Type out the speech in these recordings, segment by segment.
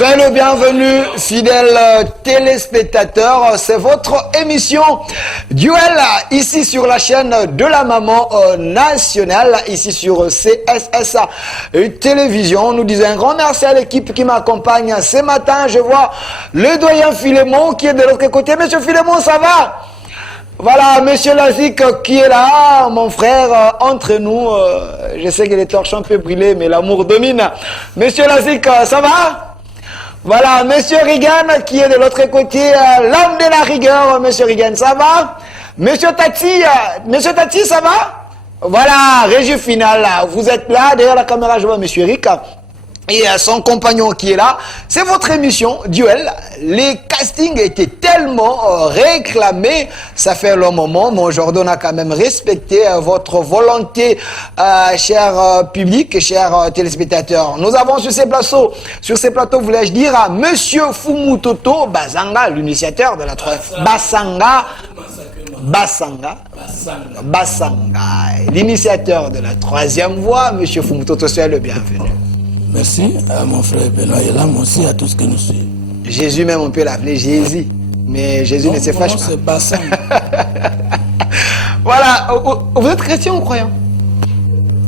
Soyez le bienvenu, fidèles téléspectateurs. C'est votre émission Duel, ici sur la chaîne de la maman nationale, ici sur CSS Télévision. Nous disons un grand merci à l'équipe qui m'accompagne ce matin. Je vois le doyen Philémon qui est de l'autre côté. Monsieur Philémon, ça va? Voilà, monsieur Lazik qui est là, mon frère, entre nous. Je sais que les torches ont peu brûlé, mais l'amour domine. Monsieur Lazik, ça va? Voilà, monsieur Regan qui est de l'autre côté, l'homme de la rigueur. Monsieur Regan, ça va? Monsieur Tati, ça va? Voilà, régie finale, vous êtes là, derrière la caméra, je vois monsieur Eric. Et son compagnon qui est là, c'est votre émission Duel. Les castings étaient tellement réclamés, ça fait un long moment, mais aujourd'hui on a quand même respecté votre volonté, cher public, chers téléspectateurs. Nous avons sur ces plateaux, voulais-je dire, monsieur Fumutoto Basanga, l'initiateur de la Basanga, l'initiateur de la troisième voie. Monsieur Fumutoto, soyez le bienvenu. Merci à mon frère Benoît et là, merci à tous que nous suivons. Jésus même, on peut l'appeler Jésus, mais Jésus ne se fâche pas. C'est Bassin. Voilà, vous êtes chrétien ou croyant?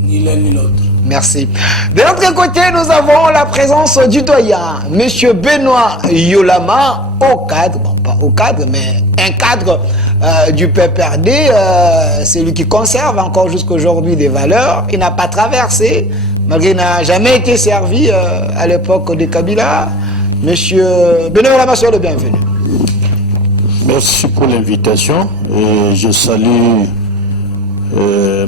Ni l'un ni l'autre. Merci. De l'autre côté, nous avons la présence du doyen, monsieur Benoît Yolama, au cadre, bon pas au cadre, mais un cadre du PPRD, c'est lui qui conserve encore jusqu'à aujourd'hui des valeurs. Il n'a pas traversé, malgré qu'il n'a jamais été servi à l'époque de Kabila. Monsieur Benoît Yolama, soyez le bienvenu. Merci pour l'invitation. Je salue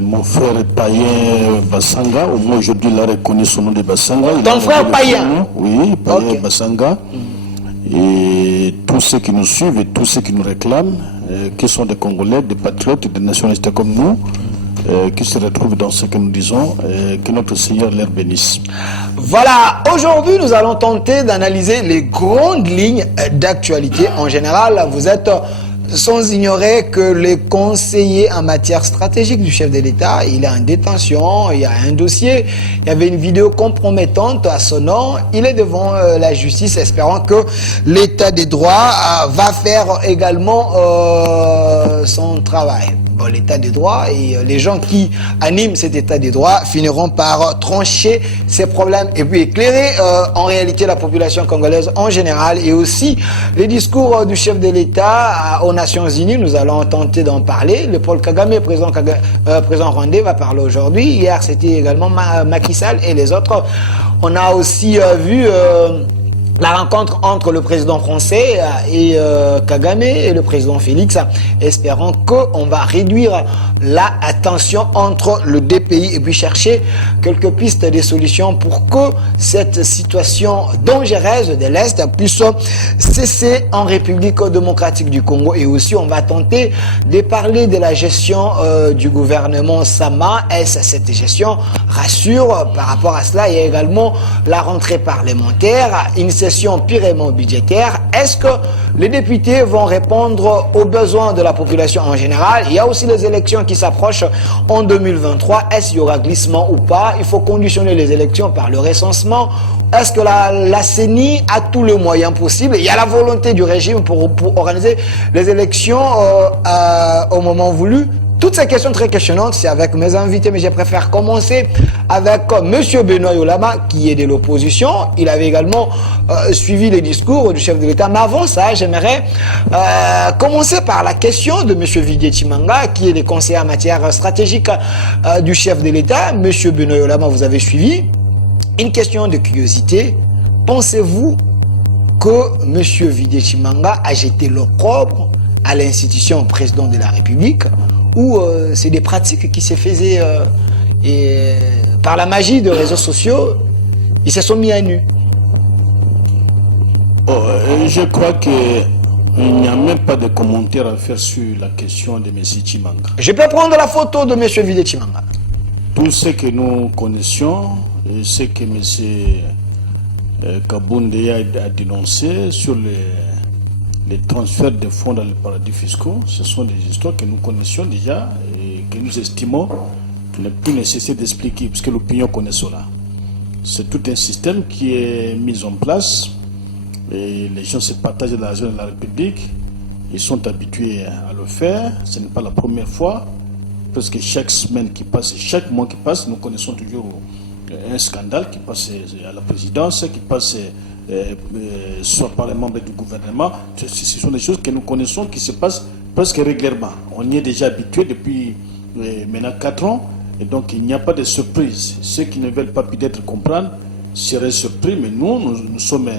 mon frère païen Basanga. Au moins aujourd'hui il a reconnu son nom de Basanga. Ton frère païen? Oui, païen okay. Basanga. Et tous ceux qui nous suivent et tous ceux qui nous réclament, qui sont des Congolais, des patriotes, des nationalistes comme nous, qui se retrouvent dans ce que nous disons, que notre Seigneur leur bénisse. Voilà, aujourd'hui nous allons tenter d'analyser les grandes lignes d'actualité. En général, vous êtes sans ignorer que les conseillers en matière stratégique du chef de l'État, il est en détention, il y a un dossier, il y avait une vidéo compromettante à son nom, il est devant la justice, espérant que l'État des droits va faire également son travail. Bon, l'état des droits et les gens qui animent cet état des droits finiront par trancher ces problèmes et puis éclairer en réalité la population congolaise en général et aussi les discours du chef de l'État aux Nations Unies. Nous allons tenter d'en parler. Le Paul Kagame, président rwandais, va parler aujourd'hui. Hier, c'était également Macky Sall et les autres. On a aussi vu la rencontre entre le président français et Kagame et le président Félix, espérant qu'on va réduire la tension entre les deux pays et puis chercher quelques pistes de solutions pour que cette situation dangereuse de l'Est puisse cesser en République démocratique du Congo. Et aussi, on va tenter de parler de la gestion du gouvernement Sama. Est-ce cette gestion rassure? Par rapport à cela, il y a également la rentrée parlementaire, une session purement budgétaire. Est-ce que les députés vont répondre aux besoins de la population en général? Il y a aussi les élections qui s'approchent en 2023. Est-ce qu'il y aura glissement ou pas? Il faut conditionner les élections par le recensement. Est-ce que la CENI a tous les moyens possibles? Il y a la volonté du régime pour organiser les élections au moment voulu. Toutes ces questions très questionnantes, c'est avec mes invités, mais je préfère commencer avec monsieur Benoît Yolama, qui est de l'opposition. Il avait également suivi les discours du chef de l'État. Mais avant ça, j'aimerais commencer par la question de monsieur Vidier Chimanga, qui est le conseiller en matière stratégique du chef de l'État. Monsieur Benoît Yolama, vous avez suivi. Une question de curiosité. Pensez-vous que monsieur Vidier Chimanga a jeté l'opprobre à l'institution président de la République, ou c'est des pratiques qui se faisaient et par la magie des réseaux sociaux, ils se sont mis à nu? Je crois qu'il n'y a même pas de commentaires à faire sur la question de M. Chimanga. Je peux prendre la photo de M. Vidier Chimanga. Tout ce que nous connaissions, ce que M. Kabunde a dénoncé sur les transferts de fonds dans les paradis fiscaux, ce sont des histoires que nous connaissions déjà et que nous estimons qu'il n'est plus nécessaire d'expliquer, puisque l'opinion connaît cela. C'est tout un système qui est mis en place Et les gens se partagent l'argent de la République. Ils sont habitués à le faire. Ce n'est pas la première fois. Parce que chaque semaine qui passe, chaque mois qui passe, nous connaissons toujours un scandale qui passe à la présidence, qui passe soit par les membres du gouvernement. Ce sont des choses que nous connaissons qui se passent presque régulièrement. On y est déjà habitué depuis maintenant 4 ans. Et donc il n'y a pas de surprise. Ceux qui ne veulent pas peut-être comprendre seraient surpris, mais nous sommes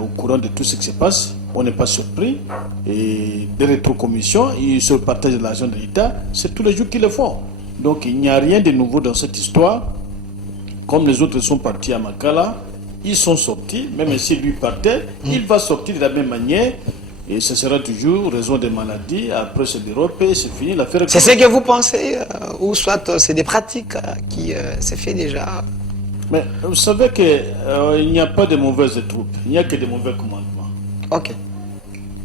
au courant de tout ce qui se passe. On n'est pas surpris. Et des rétrocommissions, ils se partagent l'argent de l'État. C'est tous les jours qu'ils le font. Donc il n'y a rien de nouveau dans cette histoire. Comme les autres sont partis à Makala, ils sont sortis. Même si lui partait, il va sortir de la même manière. Et ce sera toujours raison des maladies. Après, c'est l'Europe, c'est fini l'affaire. C'est ce que vous pensez, ou soit c'est des pratiques qui se fait déjà. Mais vous savez qu'il n'y a pas de mauvaises troupes, il n'y a que de mauvais commandements. Ok.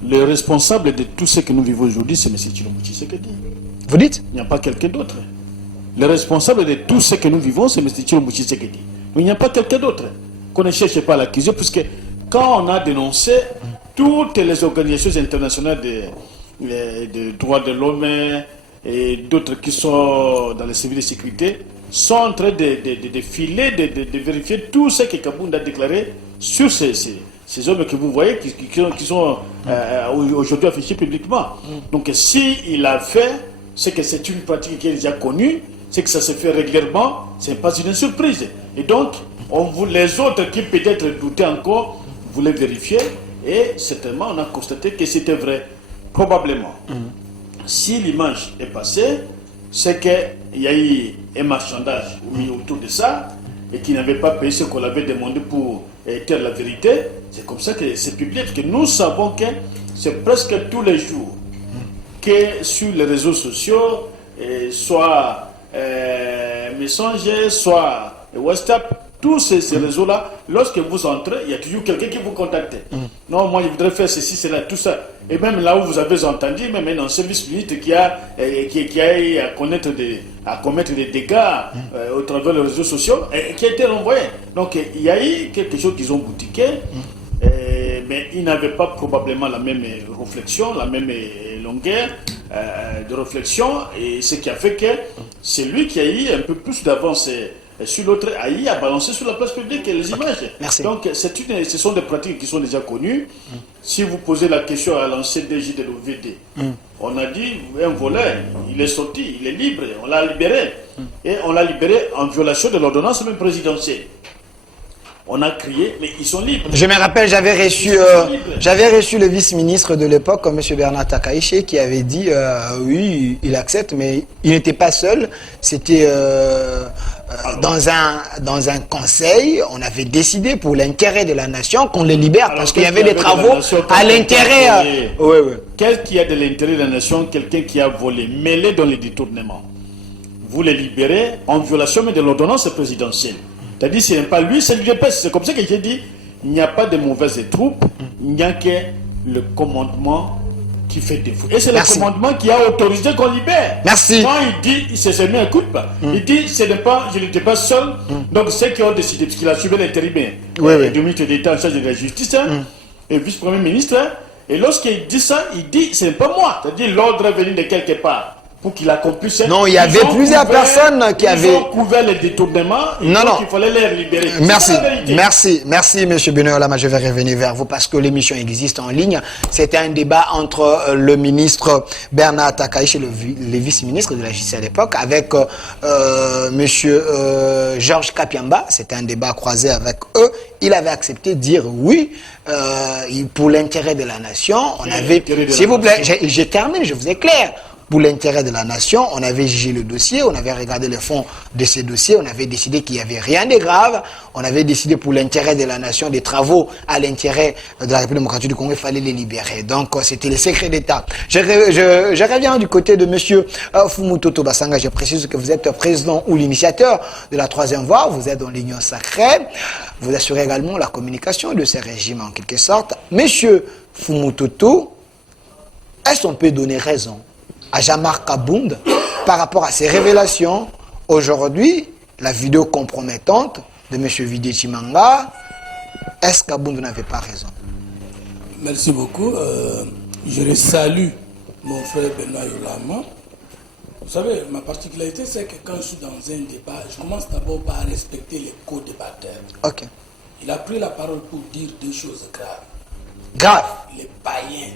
Le responsable de tout ce que nous vivons aujourd'hui, c'est M. Tshilombo Tshisekedi. Vous dites? Il n'y a pas quelqu'un d'autre. Le responsable de tout ce que nous vivons, c'est M. Tshilombo Tshisekedi. Il n'y a pas quelqu'un d'autre. Qu'on ne cherche pas à l'accuser, puisque quand on a dénoncé toutes les organisations internationales de droits de l'homme et d'autres qui sont dans les services de sécurité, sont en train de filer, de vérifier tout ce que Kabound a déclaré sur ces hommes que vous voyez qui sont aujourd'hui affichés publiquement. Donc s'il a fait, c'est que c'est une pratique qui est déjà connue, c'est que ça se fait régulièrement, ce n'est pas une surprise. Et donc, les autres qui peut-être doutaient encore, voulaient vérifier, et certainement on a constaté que c'était vrai. Probablement. Si l'image est passée, c'est qu'il y a eu un marchandage mis autour de ça et qu'il n'avait pas payé ce qu'on avait demandé pour dire la vérité. C'est comme ça que c'est public, que nous savons que c'est presque tous les jours que sur les réseaux sociaux, soit Messenger, soit WhatsApp, tous ces réseaux-là, lorsque vous entrez, il y a toujours quelqu'un qui vous contacte. Non, moi je voudrais faire ceci, cela, tout ça. Et même là où vous avez entendu, même un service militaire qui a à commettre des dégâts au travers des réseaux sociaux, et qui a été renvoyé. Donc il y a eu quelque chose qu'ils ont boutiqué, mais ils n'avaient pas probablement la même réflexion, la même longueur de réflexion, et ce qui a fait que c'est lui qui a eu un peu plus d'avance sur l'autre, a balancé sur la place publique les images. Merci. Donc ce sont des pratiques qui sont déjà connues. Si vous posez la question à l'ancien DG de l'OVD, on a dit un voleur, il est sorti, il est libre, on l'a libéré. Et on l'a libéré en violation de l'ordonnance même présidentielle. On a crié, mais ils sont libres. Je me rappelle, j'avais reçu le vice-ministre de l'époque, M. Bernard Takaiché, qui avait dit oui, il accepte, mais il n'était pas seul. C'était dans un conseil, on avait décidé pour l'intérêt de la nation qu'on les libère parce qu'il y avait des travaux à l'intérêt. Oui. Quel qui a de l'intérêt de la nation, quelqu'un qui a volé, mêlé dans les détournements, vous les libérez en violation de l'ordonnance présidentielle. C'est-à-dire ce n'est pas lui, c'est l'UDPS. C'est comme ça que j'ai dit, il n'y a pas de mauvaises troupes, il n'y a que le commandement qui fait défaut. Et c'est le commandement qui a autorisé qu'on libère. Merci. Quand il dit, il se met un coup de pas. Il dit, je n'étais pas seul. Donc ceux qui ont décidé, parce qu'il a suivi l'intérim du ministre d'État en charge de la justice, et vice-premier ministre, et lorsqu'il dit ça, il dit, ce n'est pas moi. C'est-à-dire l'ordre est venu de quelque part. Pour qu'il accomplisse. Non, il y avait plusieurs personnes qui avaient. Ils ont couvert les détournements. Non. Il fallait les libérer. Merci, M. Benoît. Je vais revenir vers vous parce que l'émission existe en ligne. C'était un débat entre le ministre Bernard Takaiché, le vice-ministre de la justice à l'époque, avec M. Georges Kapiamba. C'était un débat croisé avec eux. Il avait accepté de dire oui pour l'intérêt de la nation. On avait. S'il vous plaît, je termine, je vous éclaire. Pour l'intérêt de la nation, on avait jugé le dossier, on avait regardé le fond de ces dossiers, on avait décidé qu'il n'y avait rien de grave, on avait décidé pour l'intérêt de la nation, des travaux à l'intérêt de la République démocratique du Congo, il fallait les libérer. Donc c'était le secret d'État. Je reviens du côté de M. Fumutoto Basanga, je précise que vous êtes président ou l'initiateur de la troisième voie, vous êtes dans l'Union sacrée, vous assurez également la communication de ces régimes en quelque sorte. M. Fumutoto, est-ce qu'on peut donner raison à Jean-Marc Kabound par rapport à ces révélations? Aujourd'hui, la vidéo compromettante de M. Vidé Chimanga, est-ce qu'Abundu n'avait pas raison? Merci beaucoup. Je les salue, mon frère Benoît Yolama. Vous savez, ma particularité, c'est que quand je suis dans un débat, je commence d'abord par respecter les co-débatteurs. Ok. Il a pris la parole pour dire deux choses graves. Grave. Les païens.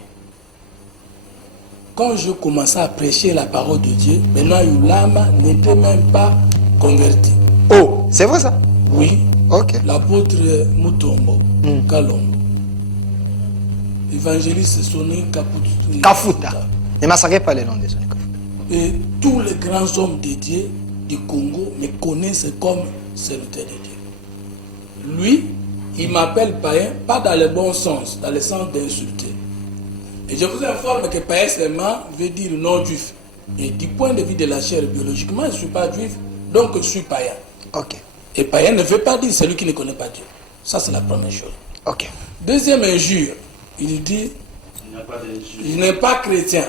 Quand je commençais à prêcher la parole de Dieu, Benoît Yolama n'était même pas converti. Oh, c'est vrai ça? Oui. Ok. L'apôtre Mutombo, Kalombo. L'évangéliste Sonny Kafuta. Ne massacrez pas les noms des Sonny Kafuta. Et tous les grands hommes de Dieu du Congo me connaissent comme serviteur de Dieu. Lui, il m'appelle païen, pas dans le bon sens, dans le sens d'insulter. Et je vous informe que païen seulement veut dire non juif. Et du point de vue de la chair biologiquement, je ne suis pas juif, donc je suis païen. Ok. Et païen ne veut pas dire celui qui ne connaît pas Dieu. Ça, c'est la première chose. Ok. Deuxième injure, il dit, il n'est pas chrétien.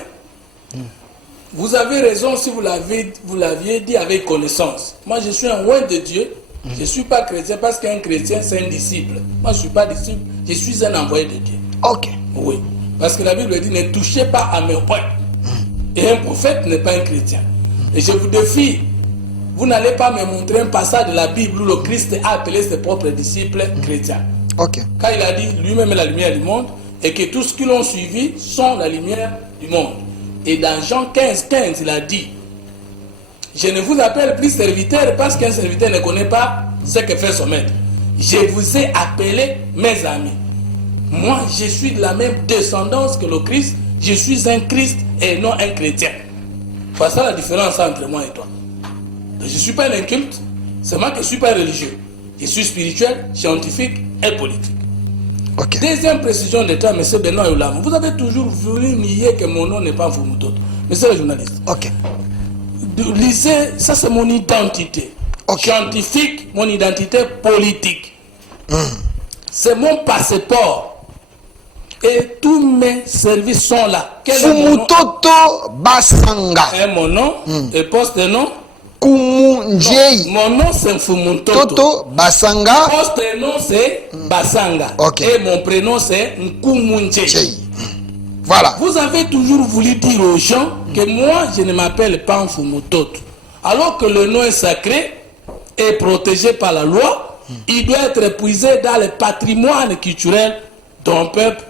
Vous avez raison si vous l'aviez dit avec connaissance. Moi, je suis un roi de Dieu. Je ne suis pas chrétien parce qu'un chrétien, c'est un disciple. Moi, je ne suis pas disciple. Je suis un envoyé de Dieu. Ok. Oui. Parce que la Bible dit, ne touchez pas à mes rois. Et un prophète n'est pas un chrétien. Et je vous défie, vous n'allez pas me montrer un passage de la Bible où le Christ a appelé ses propres disciples chrétiens. Ok. Quand il a dit lui-même est la lumière du monde et que tous ceux qui l'ont suivi sont la lumière du monde. Et dans Jean 15, il a dit, je ne vous appelle plus serviteur parce qu'un serviteur ne connaît pas ce que fait son maître. Je vous ai appelé mes amis. Moi, je suis de la même descendance que le Christ. Je suis un Christ et non un chrétien. Voilà ça la différence entre moi et toi. Je ne suis pas un inculte, c'est moi que je ne suis pas religieux. Je suis spirituel, scientifique et politique. Ok. Deuxième précision d'État, M. Benoît Yolama. Vous avez toujours voulu nier que mon nom n'est pas Fumutoto. Monsieur le journaliste. Ok. Lisez, ça c'est mon identité. Ok. Scientifique, mon identité politique. C'est mon passeport. Et tous mes services sont là. Quel est mon nom? Fumutoto Basanga. Et mon nom et poste de nom? Kumunjei. Mon nom c'est Fumutoto. Toto Basanga. Poste de nom c'est Basanga. Ok. Et mon prénom c'est Nkumunjei. Jei. Voilà. Vous avez toujours voulu dire aux gens que moi je ne m'appelle pas Fumutoto. Alors que le nom est sacré et protégé par la loi, il doit être épuisé dans le patrimoine culturel d'un peuple,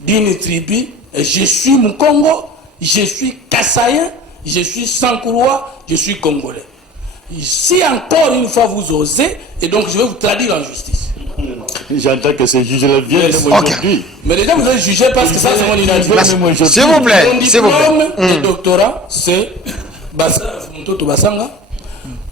d'une tribu. Et je suis Mukongo, je suis Kassaïen, je suis Sankouroua, je suis Congolais. Si encore une fois vous osez, et donc je vais vous traduire en justice. J'entends que ces juges-là viennent Merci. même aujourd'hui. Mais déjà vous êtes jugé parce que ça c'est mon identité. S'il vous plaît. Mon S'il vous plaît. diplôme de doctorat, c'est Fumutoto Basanga.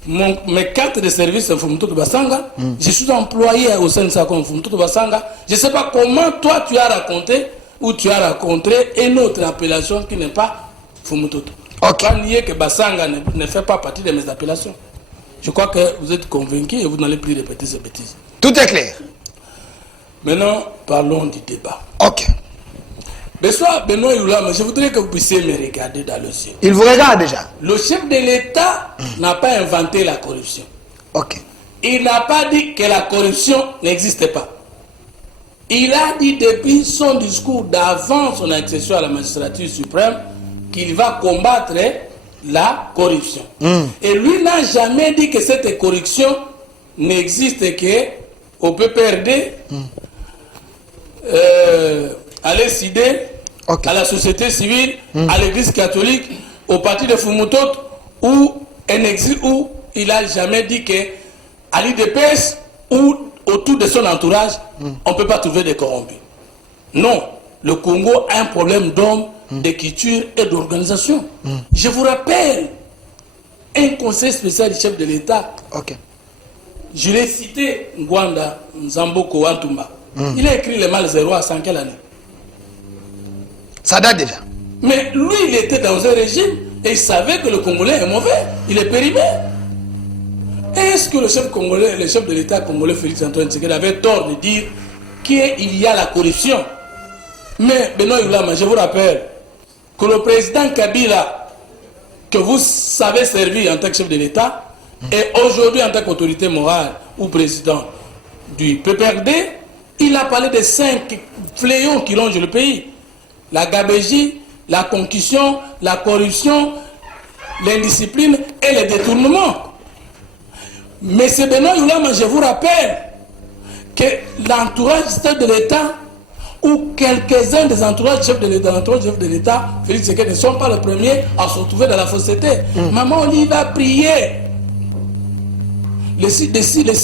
Mes cartes de service, c'est Fumutoto Basanga. Je suis employé au sein de ça comme Fumutoto Basanga. Je ne sais pas comment toi tu as raconté ou tu as rencontré une autre appellation qui n'est pas Fumutoto. Ok. Pas nier que Basanga ne fait pas partie de mes appellations. Je crois que vous êtes convaincus et vous n'allez plus répéter ces bêtises. Tout est clair. Maintenant, parlons du débat. Ok. Benoît Yolama, je voudrais que vous puissiez me regarder dans le ciel. Il vous regarde déjà. Le chef de l'État n'a pas inventé la corruption. Ok. Il n'a pas dit que la corruption n'existe pas. Il a dit depuis son discours d'avant son accession à la magistrature suprême qu'il va combattre la corruption. Et lui n'a jamais dit que cette corruption n'existe qu'au PPRD, à l'ESID, Ok. à la société civile, à l'église catholique, au parti de Fumutoto, où il n'a jamais dit que à l'IDPS ou autour de son entourage, on ne peut pas trouver des corrompus. Non, le Congo a un problème d'hommes, d'écriture et d'organisation. Je vous rappelle un conseil spécial du chef de l'État. Ok. Je l'ai cité, Ngwanda Nzamboko Antumba. Il a écrit Les Mâles et Rois en quelle année? Ça date déjà. Mais lui, il était dans un régime et il savait que le Congolais est mauvais. Il est périmé. Est-ce que le chef de l'État congolais, Félix Antoine Tshisekedi, avait tort de dire qu'il y a la corruption? Mais Benoît Yolama, je vous rappelle que le président Kabila, que vous savez servir en tant que chef de l'État, et aujourd'hui en tant qu'autorité morale ou président du PPRD, Il a parlé des 5 fléaux qui rongent le pays. La gabégie, la concussion, la corruption, l'indiscipline et le détournement. Mais c'est Benoît Youlama, je vous rappelle que l'entourage de l'État ou quelques-uns des entourages chefs de l'État, Félix Tshisekedi, ne sont pas les premiers à se retrouver dans la fausseté. Maman Olive a prié le 6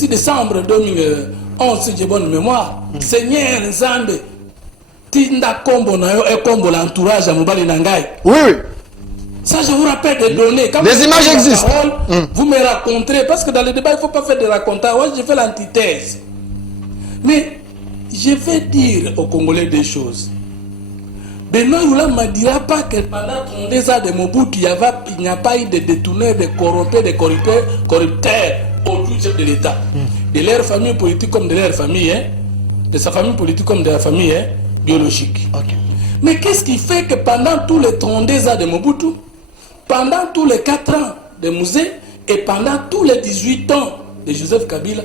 décembre 2011, si j'ai bonne mémoire. Seigneur Nzambe, Tinda Kombo Nayo et Kombo l'entourage à Moubali Nangai. Oui, oui. Ça, je vous rappelle des données. Quand les images existent. Parole, vous me raconterez, parce que dans le débat, il ne faut pas faire de racontage. Moi, je fais l'antithèse. Mais je vais dire aux Congolais des choses. Benoît Youlama ne dira pas que pendant 32 ans de Mobutu, il n'y a pas eu de détourneurs, de corrompus, de corrupteurs autour du chef de l'État. De leur famille politique comme de leur famille, hein, de sa famille politique comme de la famille biologique. Okay. Mais qu'est-ce qui fait que pendant tous les 32 ans de Mobutu, pendant tous les 4 ans de Musée et pendant tous les 18 ans de Joseph Kabila,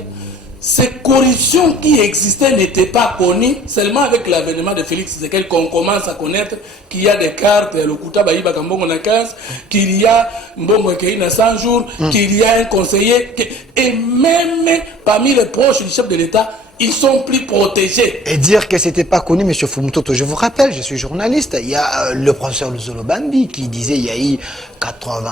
ces corruptions qui existaient n'étaient pas connues, seulement avec l'avènement de Félix Tshisekedi qu'on commence à connaître qu'il y a des cartes, le Kouta Baïba Kambongo na 15, qu'il y a Mbongo Ekei na 100 jours, qu'il y a un conseiller, et même parmi les proches du chef de l'État, ils sont plus protégés. Et dire que c'était pas connu, M. Fumutoto, je vous rappelle, je suis journaliste, il y a le professeur Luzolo Bambi qui disait il y a eu 80...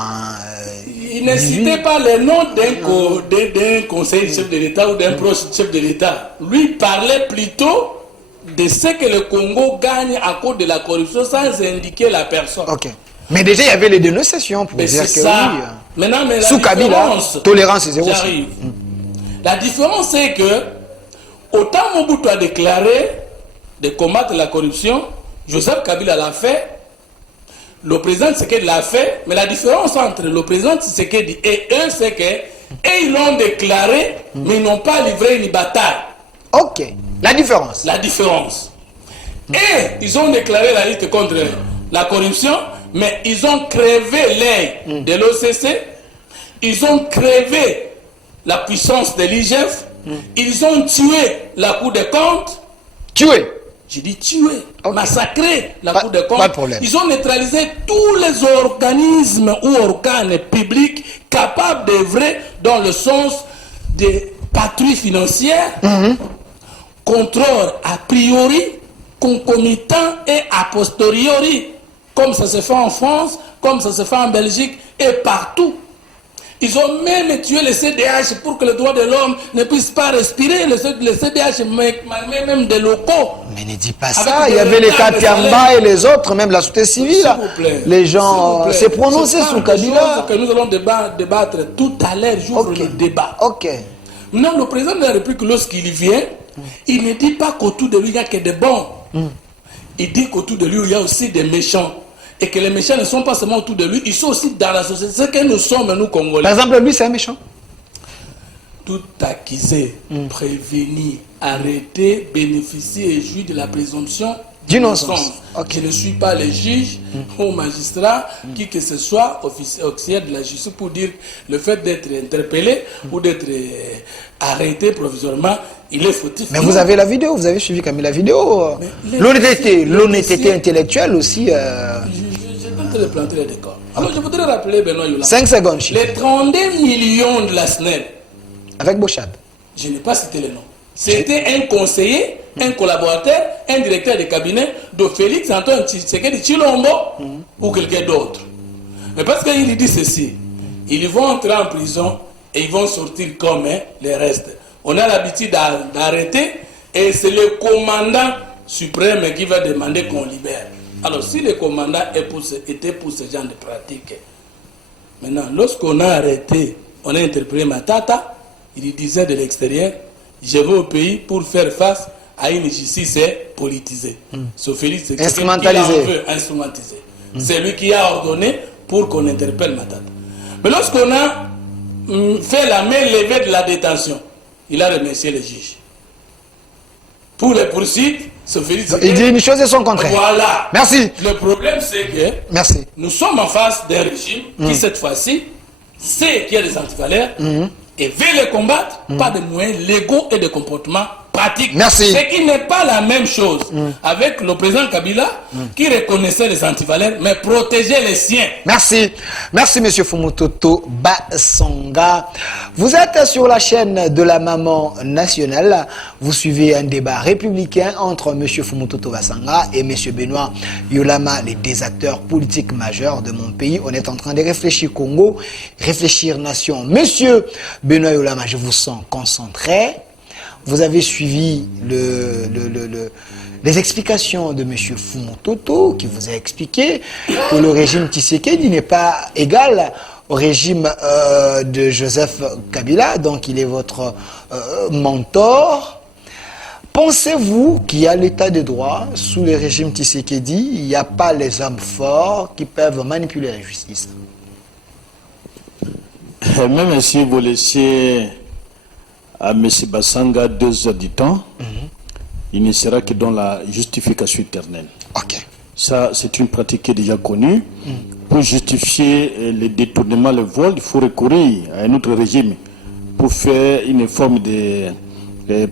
Il ne citait pas le nom d'un conseiller du chef de l'État ou d'un proche du chef de l'État. Lui parlait plutôt de ce que le Congo gagne à cause de la corruption sans indiquer la personne. Ok. Mais déjà, il y avait les dénonciations pour mais dire que ça. oui. Maintenant, mais sous Kabila, tolérance zéro. J'arrive. La différence, c'est que autant Mobutu a déclaré de combattre la corruption, Joseph Kabila l'a fait, le président Tshisekedi l'a fait, mais la différence entre le président Tshisekedi et eux, c'est que ils l'ont déclaré, mais ils n'ont pas livré une bataille. Ok. La différence. La différence. Et ils ont déclaré la lutte contre la corruption, mais ils ont crevé l'œil de l'OCC, ils ont crevé la puissance de l'IGF, ils ont tué la Cour des comptes. Tué. J'ai dit tuer, massacrer la Cour des comptes. Pas de problème. Ils ont neutralisé tous les organismes ou organes publics capables d'œuvrer dans le sens des patrouilles financières, contrôle a priori, concomitant et a posteriori, comme ça se fait en France, comme ça se fait en Belgique et partout. Ils ont même tué le CDH pour que les droits de l'homme ne puissent pas respirer. Le CDH même des locaux. Mais ne dis pas ça. Il y avait les Katiamba et les autres, même la société civile. Les gens s'est prononcé sous Kabila. Que nous allons débattre tout à l'heure, j'ouvre le débat. Ok. Maintenant, le président de la République, lorsqu'il vient, il ne dit pas qu'autour de lui, il n'y a que des bons. Il dit qu'autour de lui, il y a aussi des méchants. Et que les méchants ne sont pas seulement autour de lui, ils sont aussi dans la société. C'est que nous sommes, nous, Congolais. Par exemple, lui, c'est un méchant. Tout accusé, prévenu, arrêté, bénéficier et jouir de la présomption d'innocence. Je ne suis pas le juge ou magistrat, qui que ce soit, officiel de la justice, pour dire le fait d'être interpellé ou d'être arrêté provisoirement, il est fautif. Mais vous avez la vidéo, vous avez suivi quand même la vidéo. L'honnêteté intellectuelle aussi. Je tente de planter les décors. Alors je voudrais rappeler Benoît Youlama. 5 secondes, chiffre. Les 32 millions de la SNEL. Avec Bochab. Je n'ai pas cité le nom. C'était un conseiller, un collaborateur, un directeur de cabinet de Félix Antoine Tshisekedi Tshilombo ou quelqu'un d'autre. Mais parce qu'il dit ceci, ils vont entrer en prison et ils vont sortir comme les restes. On a l'habitude d'arrêter et c'est le commandant suprême qui va demander qu'on libère. Alors si le commandant était pour ce genre de pratique, maintenant lorsqu'on a arrêté, on a interpellé Matata, il disait de l'extérieur, je vais au pays pour faire face à une justice politisée. Félix instrumentalisée. C'est lui qui a ordonné pour qu'on interpelle Matata. Mais lorsqu'on a fait la main levée de la détention, il a remercié le juge. Pour les poursuites, Félix... Il dit une chose et son contraire. Voilà. Merci. Le problème, c'est que nous sommes en face d'un régime qui, cette fois-ci, sait qu'il y a des antivaleurs et veut les combattre par des moyens légaux et de comportement pratique. Merci. Ce qui n'est pas la même chose avec le président Kabila qui reconnaissait les antivaleurs, mais protégeait les siens. Merci. Merci, monsieur Fumutoto Basonga. Vous êtes sur la chaîne de la Maman Nationale. Vous suivez un débat républicain entre monsieur Fumutoto Basonga et monsieur Benoît Yolama, les deux acteurs politiques majeurs de mon pays. On est en train de réfléchir Congo, réfléchir nation. Monsieur Benoît Yolama, je vous sens concentré. Vous avez suivi les explications de M. Fumutoto qui vous a expliqué que le régime Tshisekedi n'est pas égal au régime de Joseph Kabila, donc il est votre mentor. Pensez-vous qu'il y a l'état de droit sous le régime Tshisekedi? Il n'y a pas les hommes forts qui peuvent manipuler la justice? Même si vous laissiez à M. Basanga 2 heures du temps, il ne sera que dans la justification éternelle. Ok. Ça, c'est une pratique qui est déjà connue. Pour justifier le détournement, le vol, il faut recourir à un autre régime pour faire une forme de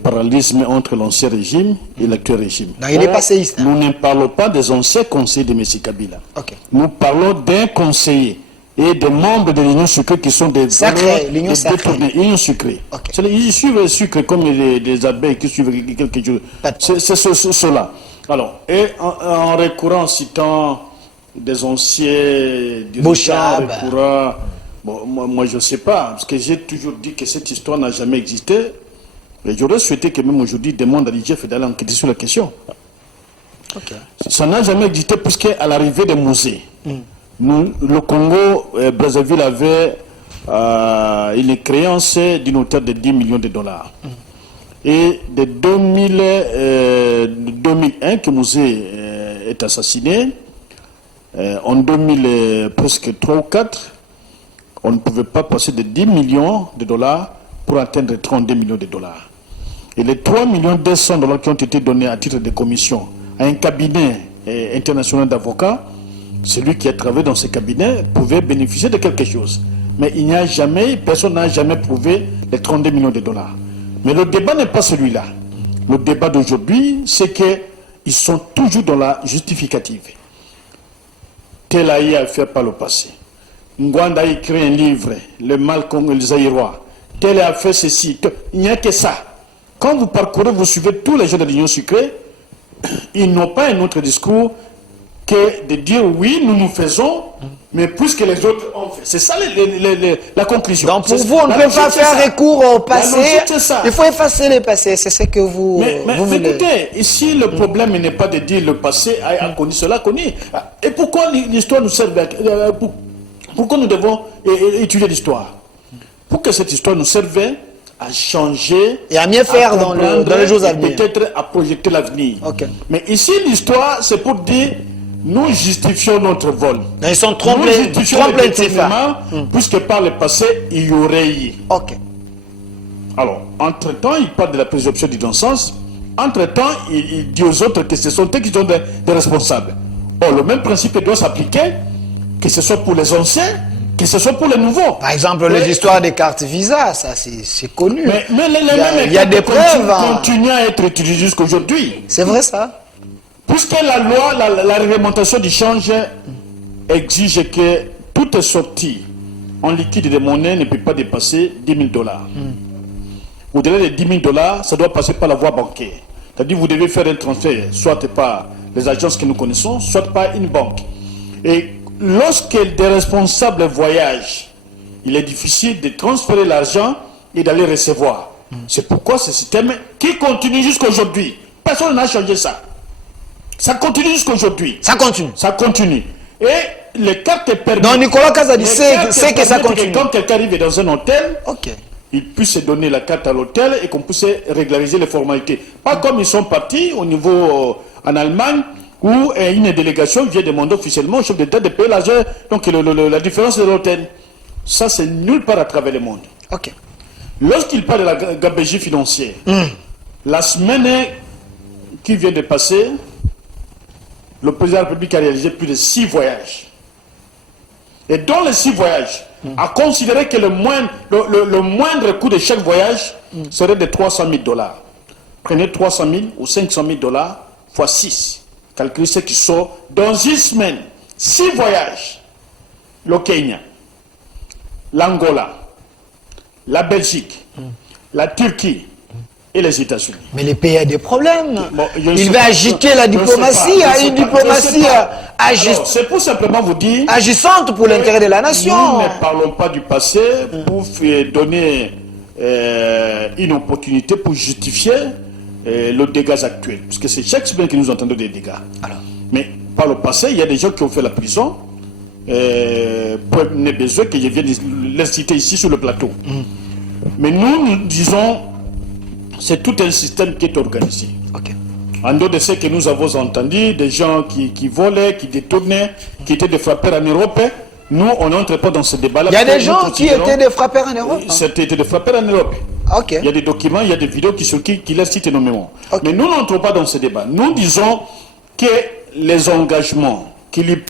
parallélisme entre l'ancien régime et l'actuel régime. Donc il est passéiste. Nous ne parlons pas des anciens conseillers de M. Kabila. Ok. Nous parlons d'un conseiller et des membres de l'Union sucrée qui sont des Sacrés, l'Union sacrée. L'Union sucrée. Ok. Ils suivent le sucre comme les abeilles qui suivent quelque chose. C'est cela. Alors, et en recourant, en citant des anciens dirigeants, moi je ne sais pas, parce que j'ai toujours dit que cette histoire n'a jamais existé. Et j'aurais souhaité que même aujourd'hui, demande à l'IGF d'aller enquêter sur la question. Ok. Ça n'a jamais existé puisqu'à l'arrivée des musées, le Congo, Brazzaville avait une créance d'une hauteur de 10 millions de dollars. Et de 2001 que Musée est assassiné, en 2000, presque 3 ou 4, on ne pouvait pas passer de 10 millions de dollars pour atteindre 32 millions de dollars. Et les 3 200 000 $ qui ont été donnés à titre de commission à un cabinet international d'avocats, celui qui a travaillé dans ce cabinet pouvait bénéficier de quelque chose. Mais il n'y a jamais, personne n'a jamais prouvé les 32 millions de dollars. Mais le débat n'est pas celui-là. Le débat d'aujourd'hui, c'est qu'ils sont toujours dans la justificative. Tel a eu à faire par le passé. Ngwanda a écrit un livre, Le mal contre les Zaïrois. Tel a fait ceci. Il n'y a que ça. Quand vous parcourez, vous suivez tous les gens de l'Union sucrée, ils n'ont pas un autre discours que de dire oui, nous faisons, mais plus que les autres ont fait. C'est ça la conclusion. Donc pour vous, on ne peut pas faire recours au passé. Il faut effacer le passé. C'est ce que vous voulez. Écoutez, ici le problème n'est pas de dire le passé a connu cela, connu. Et pourquoi l'histoire nous sert? Pourquoi nous devons étudier l'histoire? Pour que cette histoire nous serve à changer et à mieux faire dans les jours à venir. Peut-être à projeter l'avenir. Okay. Mais ici, l'histoire, c'est pour dire nous justifions notre vol. Ils sont trompés, puisque par le passé, il y aurait eu. Ok. Alors, entre-temps, il parle de la présomption d'innocence. Entre-temps, il dit aux autres que ce sont eux qui sont des responsables. Or, le même principe doit s'appliquer, que ce soit pour les anciens, que ce soit pour les nouveaux. Par exemple, les histoires des cartes Visa, ça c'est connu. Mais il y a des preuves. Continuent à être utilisées jusqu'aujourd'hui. C'est vrai ça? Puisque la loi, la réglementation du change exige que toute sortie en liquide de monnaie ne peut pas dépasser 10 000 $. Au-delà de 10 000 $, ça doit passer par la voie bancaire. C'est-à-dire que vous devez faire un transfert, soit par les agences que nous connaissons, soit par une banque. Et lorsque des responsables voyagent, il est difficile de transférer l'argent et d'aller recevoir. C'est pourquoi ce système qui continue jusqu'à aujourd'hui. Personne n'a changé ça. Ça continue jusqu'à aujourd'hui. Ça continue. Ça continue. Et les cartes permettent... Donc Nicolas Kazadi c'est que ça continue. Quand quelqu'un arrive dans un hôtel, okay, il puisse donner la carte à l'hôtel et qu'on puisse régulariser les formalités. Pas comme ils sont partis au niveau en Allemagne, où une délégation vient demander officiellement au chef d'État de payer l'argent, donc la différence de l'hôtel. Ça, c'est nulle part à travers le monde. Okay. Lorsqu'il parle de la gabegie financière, la semaine qui vient de passer, le président de la République a réalisé plus de 6 voyages. Et dans les 6 voyages, a considéré que le moindre coût de chaque voyage serait de 300 000 $. Prenez 300 000 ou 500 000 dollars fois 6. Calculez ce qui sort dans une semaine. 6 voyages. Le Kenya, l'Angola, la Belgique, la Turquie et les États-Unis. Mais le pays a des problèmes. Bon, il va agiter la diplomatie à une diplomatie c'est pour simplement vous dire agissante pour l'intérêt de la nation. Nous ne parlons pas du passé pour donner une opportunité pour justifier le dégât actuel. Parce que c'est Shakespeare qui nous entendait des dégâts. Alors. Mais par le passé, il y a des gens qui ont fait la prison pour ne besoin que je vienne les citer ici sur le plateau. Mais nous disons, c'est tout un système qui est organisé. Okay. En dehors de ce que nous avons entendu, des gens qui volaient, qui détournaient, qui étaient des frappeurs en Europe, nous, on n'entre pas dans ce débat-là. Il y a des gens qui étaient des frappeurs en Europe. C'était des frappeurs en Europe. Okay. Il y a des documents, il y a des vidéos qui les citent énormément. Okay. Mais nous n'entrons pas dans ce débat. Nous disons que les engagements qui lui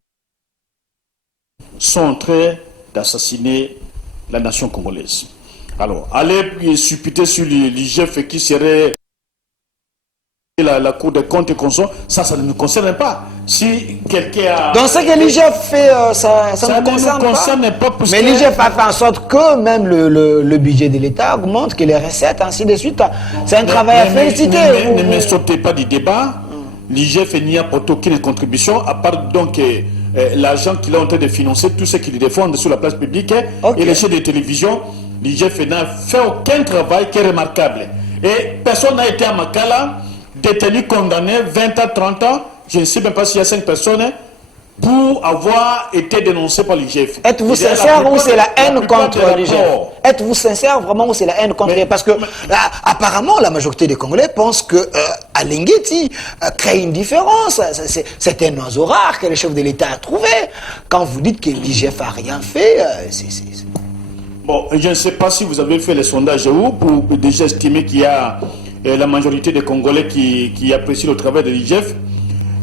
sont en train d'assassiner la nation congolaise. Alors, aller supputer sur l'IGF qui serait la Cour des comptes et consorts, ça ne nous concerne pas. Si quelqu'un a... Donc ce que l'IGF fait, ça ne nous concerne pas. Mais l'IGF a fait en sorte que même le budget de l'État augmente, que les recettes, ainsi de suite. C'est un travail à féliciter. Ne me sautez pas du débat. L'IGF n'y apporte aucune contribution, à part donc l'argent qu'il est en train de financer, tout ce qu'il défend sur la place publique et les chaînes de télévision. L'IGF n'a fait aucun travail qui est remarquable. Et personne n'a été à Makala détenu, condamné 20 à 30 ans, je ne sais même pas s'il y a 5 personnes, pour avoir été dénoncé par l'IGF. Êtes-vous sincère ou c'est la haine contre l'IGF? Êtes-vous sincère vraiment ou c'est la haine contre l'IGF? Parce que apparemment la majorité des Congolais pensent que Alingueti crée une différence. C'est un oiseau rare que le chef de l'État a trouvé. Quand vous dites que l'IGF n'a rien fait, Bon, je ne sais pas si vous avez fait les sondages où pour déjà estimer qu'il y a la majorité des Congolais qui apprécient le travail de l'IGF.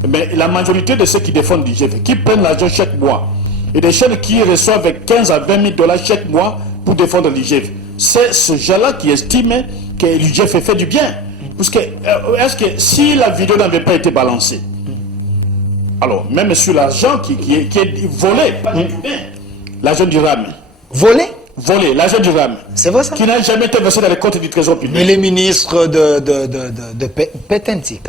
Mais la majorité de ceux qui défendent l'IGF, qui prennent l'argent chaque mois, et des chaînes qui reçoivent 15 à 20 000 dollars chaque mois pour défendre l'IGF, c'est ce gens-là qui estiment que l'IGF fait du bien. Parce que, est-ce que si la vidéo n'avait pas été balancée, alors même sur l'argent qui est volé, pas du bien, l'argent du RAM. Volé, l'argent du RAM. C'est vrai ça? Qui n'a jamais été versé dans les comptes du Trésor public. Mais les ministres de Petentik,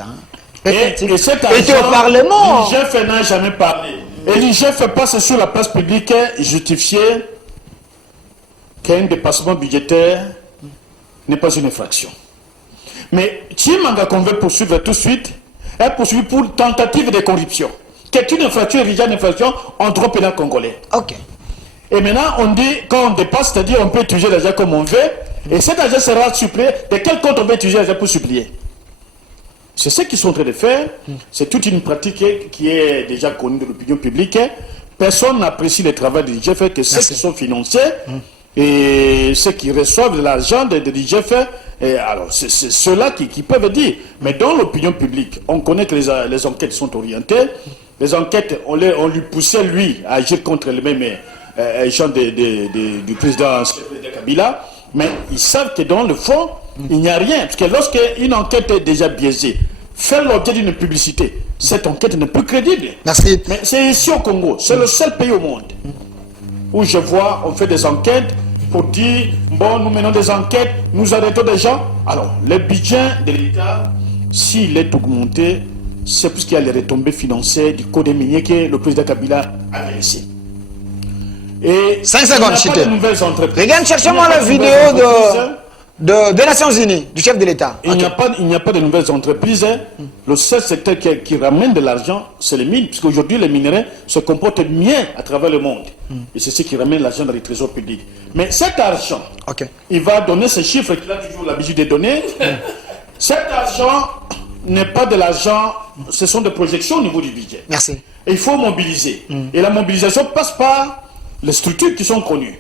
et cet argent, était au Parlement. L'IGF n'a jamais parlé. Et l'IGF passe sur la place publique justifié qu'un dépassement budgétaire n'est pas une infraction. Mais Chimanga qu'on veut poursuivre tout de suite est poursuivi pour tentative de corruption, qui est une infraction et déjà une infraction en droit pénal congolais. Ok. Et maintenant, on dit, quand on dépasse, c'est-à-dire on peut utiliser l'argent comme on veut, et cet argent sera supplié. De quel compte on peut utiliser l'argent pour supplier? C'est ce qu'ils sont en train de faire. C'est toute une pratique qui est déjà connue de l'opinion publique. Personne n'apprécie le travail de l'IGF, que ceux qui sont financés et ceux qui reçoivent de l'argent de l'IGF, alors c'est ceux-là qui peuvent dire. Mais dans l'opinion publique, on connaît que les enquêtes sont orientées. Les enquêtes, on lui poussait, lui, à agir contre les mêmes gens du président Kabila. Mais ils savent que dans le fond, il n'y a rien. Parce que lorsque une enquête est déjà biaisée, fait l'objet d'une publicité, cette enquête n'est plus crédible. Merci. Mais c'est ici au Congo, c'est le seul pays au monde où je vois, on fait des enquêtes pour dire, bon, nous menons des enquêtes, nous arrêtons des gens. Alors, le budget de l'État, s'il est augmenté, c'est parce qu'il y a les retombées financières du code minier que le président Kabila a laissé. Et 5 secondes, Chité. Regarde, cherchez-moi la vidéo des Nations Unies, du chef de l'État. Il n'y a pas de nouvelles entreprises. Le seul secteur qui ramène de l'argent, c'est les mines, puisque aujourd'hui les minerais se comportent mieux à travers le monde. Et c'est ce qui ramène l'argent dans les trésors publics. Mais cet argent, il va donner ces chiffres qu'il a toujours l'habitude de donner. Cet argent n'est pas de l'argent, ce sont des projections au niveau du budget. Merci. Et il faut mobiliser. Et la mobilisation passe par les structures qui sont connues.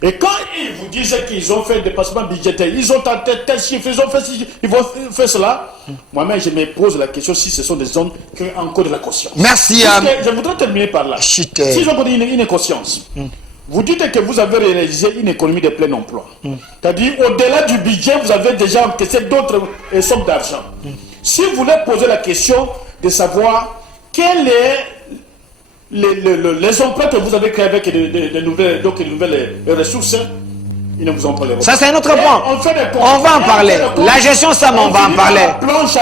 Et quand ils vous disent qu'ils ont fait un dépassement budgétaire, ils ont tenté tel chiffre, ils ont fait ceci, ils vont faire cela, moi-même je me pose la question si ce sont des hommes qui ont encore de la conscience. Merci. Je voudrais terminer par là. Chité. S'ils ont une conscience, Vous dites que vous avez réalisé une économie de plein emploi. C'est-à-dire, au-delà du budget, vous avez déjà encaissé d'autres sommes d'argent. Si vous voulez poser la question de savoir quels sont les emplois que vous avez créés avec de nouvelles ressources, ils ne vous ont pas les Ça, c'est un autre point. On va en parler. La gestion Sama, on va en parler.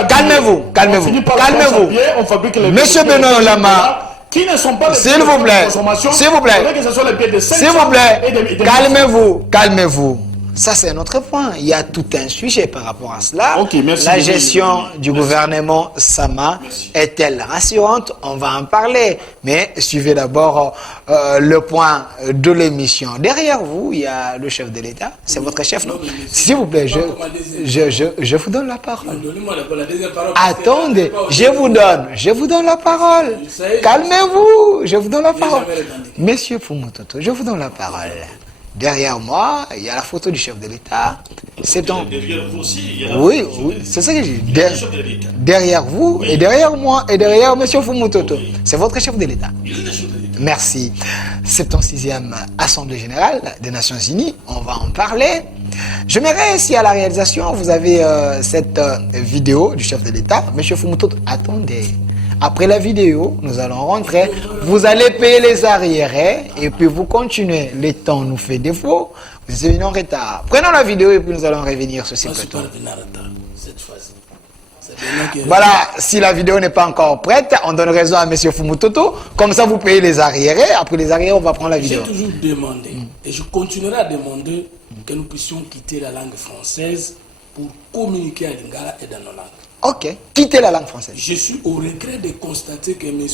Calmez-vous, calmez-vous, calmez-vous. Monsieur Benoît Lama, qui ne sont pas s'il vous plaît, s'il vous plaît, s'il vous plaît, calmez-vous, calmez-vous. Ça, c'est un autre point. Il y a tout un sujet par rapport à cela. Okay, merci. La gestion du gouvernement Sama est-elle rassurante? On va en parler. Mais suivez d'abord le point de l'émission. Derrière vous, il y a le chef de l'État. C'est votre chef, non? S'il vous plaît, je vous donne la parole. Attendez, je vous donne la parole. Calmez-vous, je vous donne la parole. Monsieur Fumutoto, je vous donne la parole. Derrière moi, il y a la photo du chef de l'État. C'est ton... Derrière vous aussi, il y a Oui, c'est ça que j'ai dit. Derrière vous, et derrière moi, et derrière M. Fumutoto. C'est votre chef de l'État. Merci. 76e Assemblée Générale des Nations Unies. On va en parler. J'aimerais, si à la réalisation, vous avez cette vidéo du chef de l'État. M. Fumutoto, attendez. Après la vidéo, nous allons rentrer. Vous allez payer les arriérés et puis vous continuez. Le temps nous fait défaut. Vous êtes venu en retard. Prenons la vidéo et puis nous allons revenir sur ce plateau. Voilà, si la vidéo n'est pas encore prête, on donne raison à M. Fumutoto. Comme ça, vous payez les arriérés. Après les arriérés, on va prendre la vidéo. J'ai toujours demandé, et je continuerai à demander que nous puissions quitter la langue française pour communiquer à Lingala et dans nos langues. Ok, quittez la langue française. Je suis au regret de constater que M.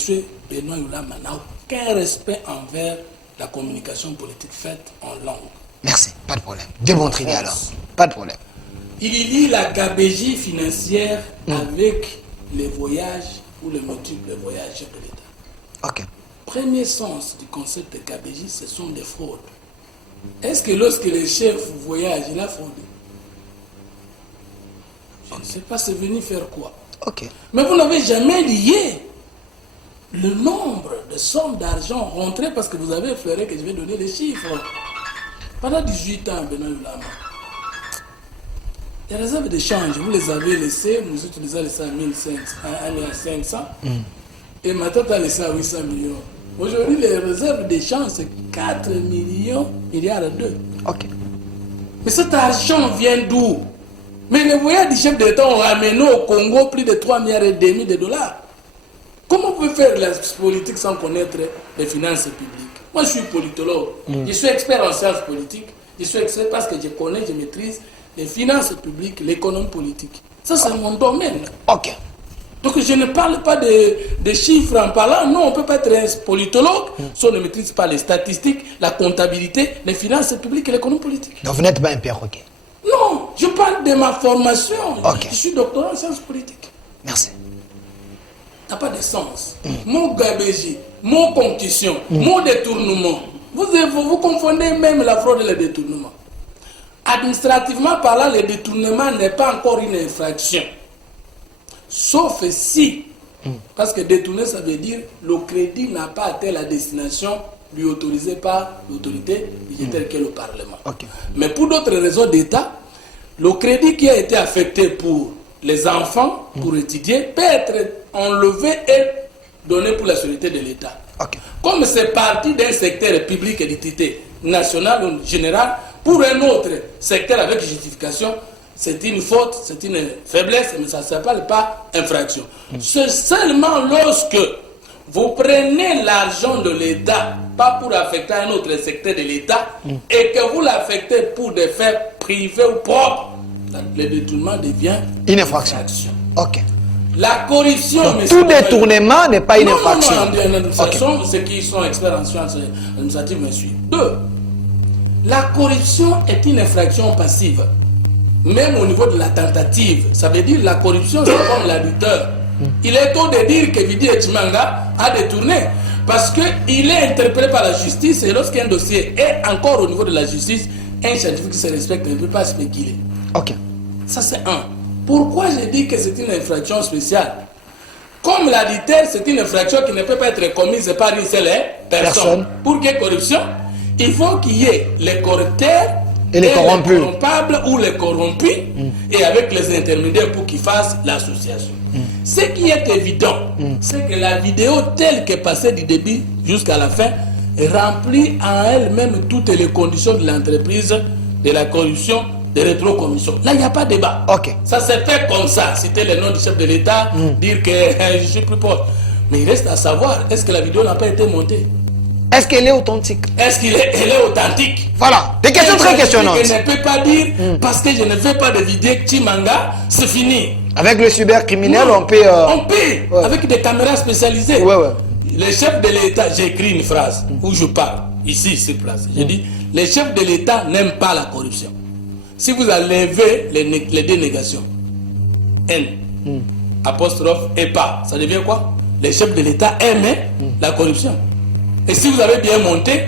Benoît Yulama n'a aucun respect envers la communication politique faite en langue. Merci, pas de problème. Démontrez-le alors. Pas de problème. Il lie la gabegie financière avec les voyages ou les multiples voyages de l'État. Ok. Premier sens du concept de gabegie, ce sont des fraudes. Est-ce que lorsque le chef voyage, il a fraudé? Je ne sais pas, c'est venu faire quoi. Ok. Mais vous n'avez jamais lié le nombre de sommes d'argent rentrées parce que vous avez effleuré que je vais donner les chiffres. Pendant 18 ans, Benoît Yulama, les réserves de change, vous les avez laissées, nous utilisons les 1 500. Et maintenant, tu as laissé à 800 millions. Aujourd'hui, les réserves de change, c'est 4 milliards 2. Ok. Mais cet argent vient d'où? Mais les voyages du chef d'État ont ramené au Congo plus de 3,5 milliards de dollars. Comment on peut faire la politique sans connaître les finances publiques? Moi, je suis politologue. Je suis expert en sciences politiques. Je suis expert parce que je connais, je maîtrise les finances publiques, l'économie politique. Ça, c'est mon domaine. Ok. Donc, je ne parle pas de chiffres en parlant. Non, on ne peut pas être un politologue si on ne maîtrise pas les statistiques, la comptabilité, les finances publiques et l'économie politique. Donc, vous n'êtes pas un perroquet. Non, je parle de ma formation. Ok. Je suis doctorant en sciences politiques. Merci. Ça n'a pas de sens. Mon gabégie, mon concussion, mon détournement. Vous confondez même la fraude et le détournement. Administrativement parlant, le détournement n'est pas encore une infraction. Sauf si, parce que détourner, ça veut dire le crédit n'a pas atteint la destination lui autorisée par l'autorité budgétaire qui est le Parlement. Ok. Mais pour d'autres raisons d'État, le crédit qui a été affecté pour les enfants, pour étudier, peut être enlevé et donné pour la sécurité de l'État. Ok. Comme c'est parti d'un secteur public et d'utilité nationale ou générale, pour un autre secteur avec justification, c'est une faute, c'est une faiblesse, mais ça ne s'appelle pas infraction. C'est seulement lorsque vous prenez l'argent de l'État, pas pour affecter un autre secteur de l'État, et que vous l'affectez pour des faits privés ou propres, le détournement devient Une infraction. Ok. La corruption... Donc, tout détournement n'est pas une infraction. Non, ceux qui sont experts en sciences administratives me suivent. 2. La corruption est une infraction passive. Même au niveau de la tentative. Ça veut dire la corruption, c'est comme l'additeur. Il est tôt de dire que Vidi Etchimanga a détourné. Parce qu'il est interpellé par la justice et lorsqu'un dossier est encore au niveau de la justice, un scientifique qui se respecte ne peut pas spéculer. Ok. Ça, c'est un. Pourquoi je dis que c'est une infraction spéciale? Comme l'a dit, c'est une infraction qui ne peut pas être commise par une seule personne. Pour qu'il y ait corruption, Il faut qu'il y ait les correcteurs et les corrompus. Les corrompables ou les corrompus, et avec les intermédiaires pour qu'ils fassent l'association. Ce qui est évident, c'est que la vidéo telle qu'elle passée du début jusqu'à la fin remplit en elle-même toutes les conditions de l'entreprise, de la corruption, de rétrocommission. Là, il n'y a pas de débat. Ok. Ça s'est fait comme ça. Citer le nom du chef de l'État, dire que je suis plus proche. Mais il reste à savoir, est-ce que la vidéo n'a pas été montée? Est-ce qu'elle est authentique? Est-ce qu'elle est authentique? Voilà, des questions très questionnantes. Je ne peux pas dire, parce que je ne fais pas de vidéo Chimanga, c'est fini. Avec le cybercriminel, Non, on peut... on peut, avec des caméras spécialisées. Ouais, ouais. Le chef de l'État, j'ai écrit une phrase où je parle, ici, sur place. J'ai dit, les chefs de l'État n'aiment pas la corruption. Si vous enlevez les dénégations, N, apostrophe et pas, ça devient quoi? Les chefs de l'État aiment la corruption. Et si vous avez bien monté,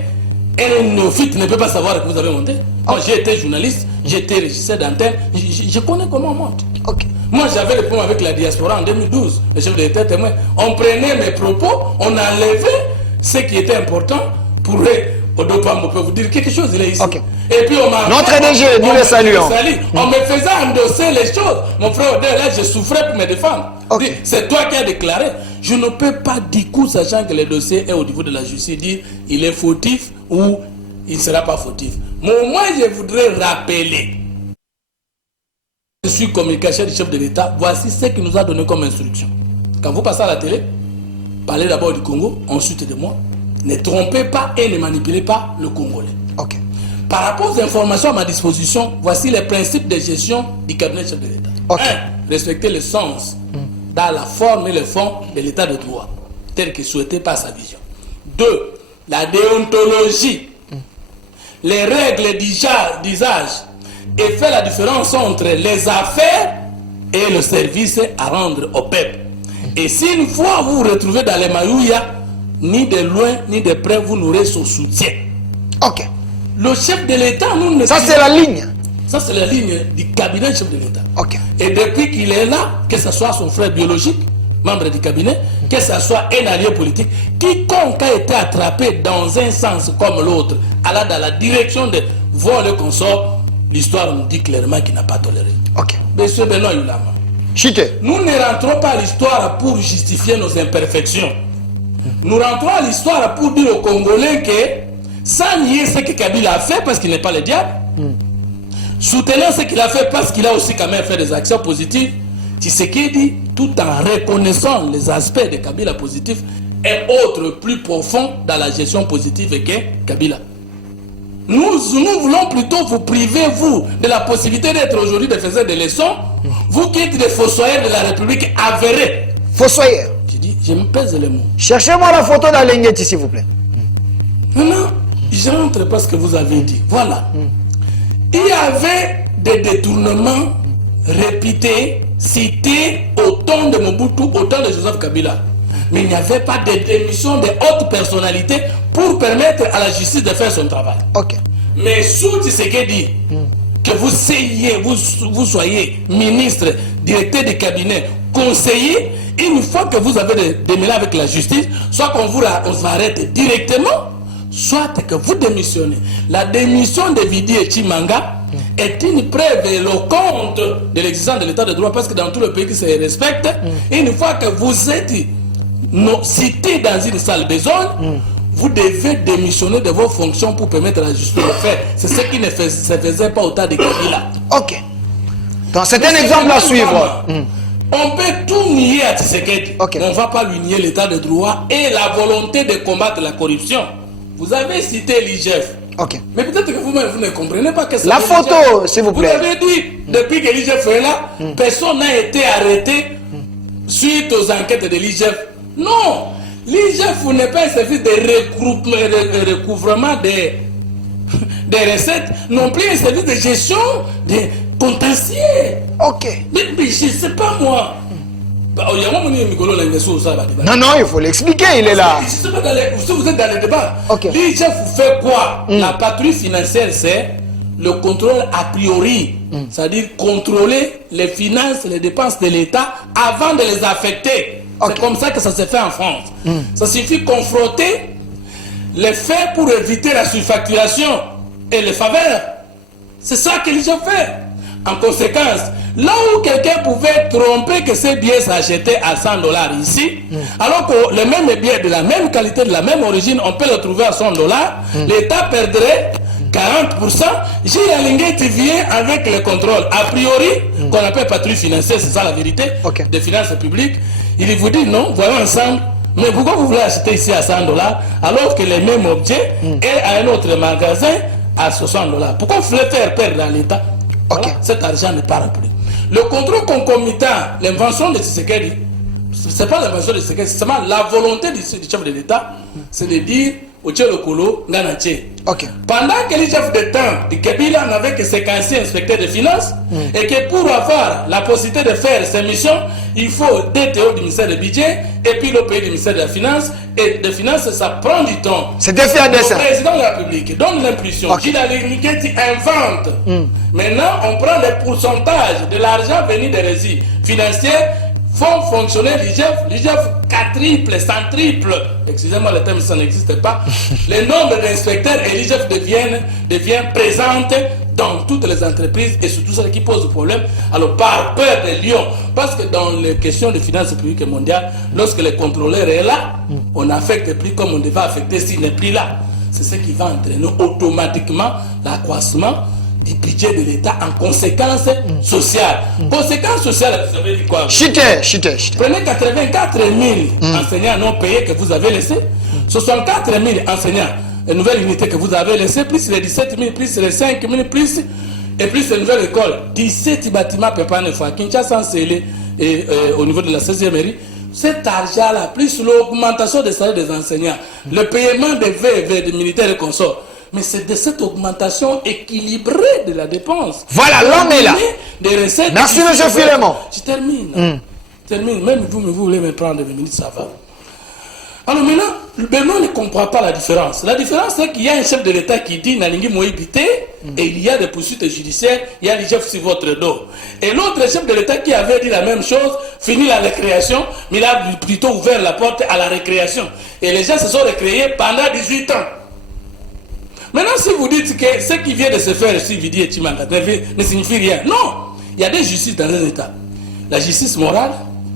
un néophyte ne peut pas savoir que vous avez monté. Moi, j'ai été journaliste, j'ai été régisseur d'antenne, je connais comment on monte. Ok. Moi, j'avais le problème avec la diaspora en 2012. Le chef de l'État témoin. On prenait mes propos, on enlevait ce qui était important pour Odopam, on peut vous dire quelque chose, il est ici. Ok. Et puis on m'a... Notre DG, nous le saluons. On me faisait endosser les choses. Mon frère Odé, là, je souffrais pour me défendre. Ok. C'est toi qui as déclaré. Je ne peux pas, du coup, sachant que le dossier est au niveau de la justice, dire il est fautif ou il ne sera pas fautif. Mais au moins, je voudrais rappeler. Je suis communicateur du chef de l'État. Voici ce qu'il nous a donné comme instruction. Quand vous passez à la télé, parlez d'abord du Congo, ensuite de moi. Ne trompez pas et ne manipulez pas le Congolais. Ok. Par rapport aux informations à ma disposition, voici les principes de gestion du cabinet chef de l'État. Ok. 1. Respecter le sens, dans la forme et le fond de l'État de droit, tel que souhaité par sa vision. 2. La déontologie, les règles d'usage et faire la différence entre les affaires et le service à rendre au peuple. Et si une fois vous vous retrouvez dans les maillouillas, ni de loin ni de près, vous n'aurez son soutien. Ok. Le chef de l'État, nous ne... Ça, c'est la ligne. Ça, c'est la ligne du cabinet chef de l'État. Ok. Et depuis qu'il est là, que ce soit son frère biologique, membre du cabinet, que ce soit un allié politique, quiconque a été attrapé dans un sens comme l'autre, allant dans la direction de vol et consort, l'histoire nous dit clairement qu'il n'a pas toléré. Ok. Monsieur Benoît Yulama, Chité. nous ne rentrons pas à l'histoire pour justifier nos imperfections. Nous rentrons à l'histoire pour dire aux Congolais que, sans nier ce que Kabila a fait, parce qu'il n'est pas le diable, soutenant ce qu'il a fait parce qu'il a aussi quand même fait des actions positives, Tshisekedi, tout en reconnaissant les aspects de Kabila positifs, et autres plus profonds dans la gestion positive que Kabila. Nous voulons plutôt vous priver, vous, de la possibilité d'être aujourd'hui des faiseurs de leçons, vous qui êtes des fossoyeurs de la République avérés. Fossoyeur. Je dis, je me pèse les mots. Cherchez-moi la photo d'Alengeti, s'il vous plaît. Non, je rentre pas ce que vous avez dit. Voilà. Il y avait des détournements répétés, cités au temps de Mobutu, au temps de Joseph Kabila. Mais il n'y avait pas de démission de hautes personnalités pour permettre à la justice de faire son travail. Ok. Mais sous Tshisekedi, que vous soyez ministre, directeur de cabinet, conseiller, une fois que vous avez démêlé avec la justice, soit qu'on vous arrête directement, soit que vous démissionnez. La démission de Vidi et Chimanga est une preuve éloquente de l'existence de l'état de droit, parce que dans tout le pays qui se respecte, une fois que vous êtes cité dans une salle besogne, vous devez démissionner de vos fonctions pour permettre à la justice de faire. C'est ce qui ne se faisait pas au temps de Kabila. Ok. Donc c'est un exemple à suivre. On peut tout nier à Tshisekedi. Ok. On ne va pas lui nier l'état de droit et la volonté de combattre la corruption. Vous avez cité l'IGF. Ok. Mais peut-être que vous-même, vous ne comprenez pas que c'est La photo, s'il vous plaît. Vous avez dit, depuis que l'IGF est là, personne n'a été arrêté suite aux enquêtes de l'IGF. Non, l'IGF n'est pas un service de recouvrement des recettes, non plus un service de gestion des contentieux. Ok. Mais je ne sais pas moi. Non, non, il faut l'expliquer, il est là. Je sais pas si vous êtes dans le débat. Ok. L'IGF fait quoi? La patrouille financière, c'est le contrôle a priori. C'est-à-dire contrôler les finances, les dépenses de l'État avant de les affecter. Ok. C'est comme ça que ça se fait en France. Ça suffit confronter les faits pour éviter la surfacturation et les faveurs. C'est ça que l'IGF fait. En conséquence, là où quelqu'un pouvait tromper que ces billets s'achetaient à 100 $ ici, alors que les mêmes billets de la même qualité, de la même origine, on peut le trouver à 100 $, l'État perdrait 40%. Gilles Alinguet vient avec le contrôle, a priori, qu'on appelle patrouille financière, c'est ça la vérité, des finances publiques. Il vous dit non, voyons ensemble, mais pourquoi vous voulez acheter ici à 100 $ alors que les mêmes objets est à un autre magasin à 60 $? Pourquoi vous voulez faire perdre à l'État? Voilà, cet argent ne part plus. Le contrôle concomitant, l'invention de Tshisekedi, ce n'est pas l'invention de Tshisekedi, c'est seulement la volonté du chef de l'État, c'est de dire au Tchelokolo, Nganache. Pendant que le chef de temps du Kabila n'avait que 56 inspecteurs de finances, et que pour avoir la possibilité de faire ces missions, il faut DTO du ministère du budget, et puis le pays du ministère de la finance, et de finances, ça prend du temps. C'était fait à dessein. Le président de la République donne l'impulsion, qu'il a invente. Maintenant, on prend les pourcentages de l'argent venu des résidus financiers, font fonctionner l'IGF quadruple, centriple, excusez-moi le terme, ça n'existe pas, le nombre d'inspecteurs et l'IGF devient présente dans toutes les entreprises et surtout celles qui posent problème, alors par peur des lions. Parce que dans les questions de finances publiques et mondiales, lorsque le contrôleur est là, on n'affecte plus comme on devait affecter s'il n'est plus là. C'est ce qui va entraîner automatiquement l'accroissement du budget de l'État en conséquence sociale. Conséquence sociale, vous avez dit quoi? Chité. Prenez 84 000 enseignants non payés que vous avez laissés, 64 000 enseignants, une nouvelle unité que vous avez laissée, plus les 17 000, plus les 5 000, plus, et plus les nouvelles écoles. 17 bâtiments Pépan fois, Kinshasa scellé et au niveau de la 16e mairie. Cet argent-là, plus l'augmentation des salaires des enseignants, le paiement des VV, des militaires et consorts, mais c'est de cette augmentation équilibrée de la dépense. Voilà, l'homme est là. Des recettes. Merci, M. Philemon. Je termine. Même vous voulez me prendre 2 minutes, ça va. Alors maintenant, Benoît ne comprend pas la différence. La différence, c'est qu'il y a un chef de l'État qui dit Nalingi Moïbité, et il y a des poursuites judiciaires, il y a des chefs sur votre dos. Et l'autre chef de l'État qui avait dit la même chose, finit la récréation, mais il a plutôt ouvert la porte à la récréation. Et les gens se sont récréés pendant 18 ans. Maintenant, si vous dites que ce qui vient de se faire ici, Vidi et Chimanga, ne signifie rien. Non, il y a des justices dans un État. La justice morale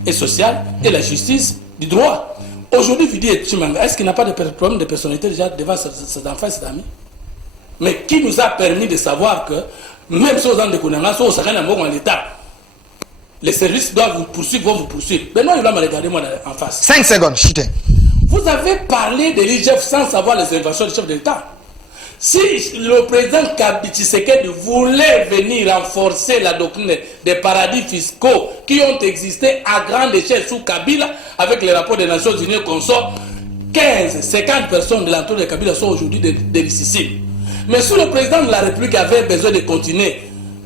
et sociale et la justice du droit. Aujourd'hui, Vidi et Chimanga, est-ce qu'il n'y a pas de problème de personnalité déjà devant ses enfants et ses amis? Mais qui nous a permis de savoir que, même si aux ans de Kounanga, si on en l'État, les services doivent vous poursuivre, vont vous poursuivre. Maintenant, il va me regarder moi en face. 5 secondes, chité. Vous avez parlé de l'IGF sans savoir les inventions du chef de l'État. Si le président Tshisekedi voulait venir renforcer la doctrine des paradis fiscaux qui ont existé à grande échelle sous Kabila, avec les rapports des Nations Unies consorts, 50 personnes de l'entour de Kabila sont aujourd'hui des richissimes. Mais si le président de la République avait besoin de continuer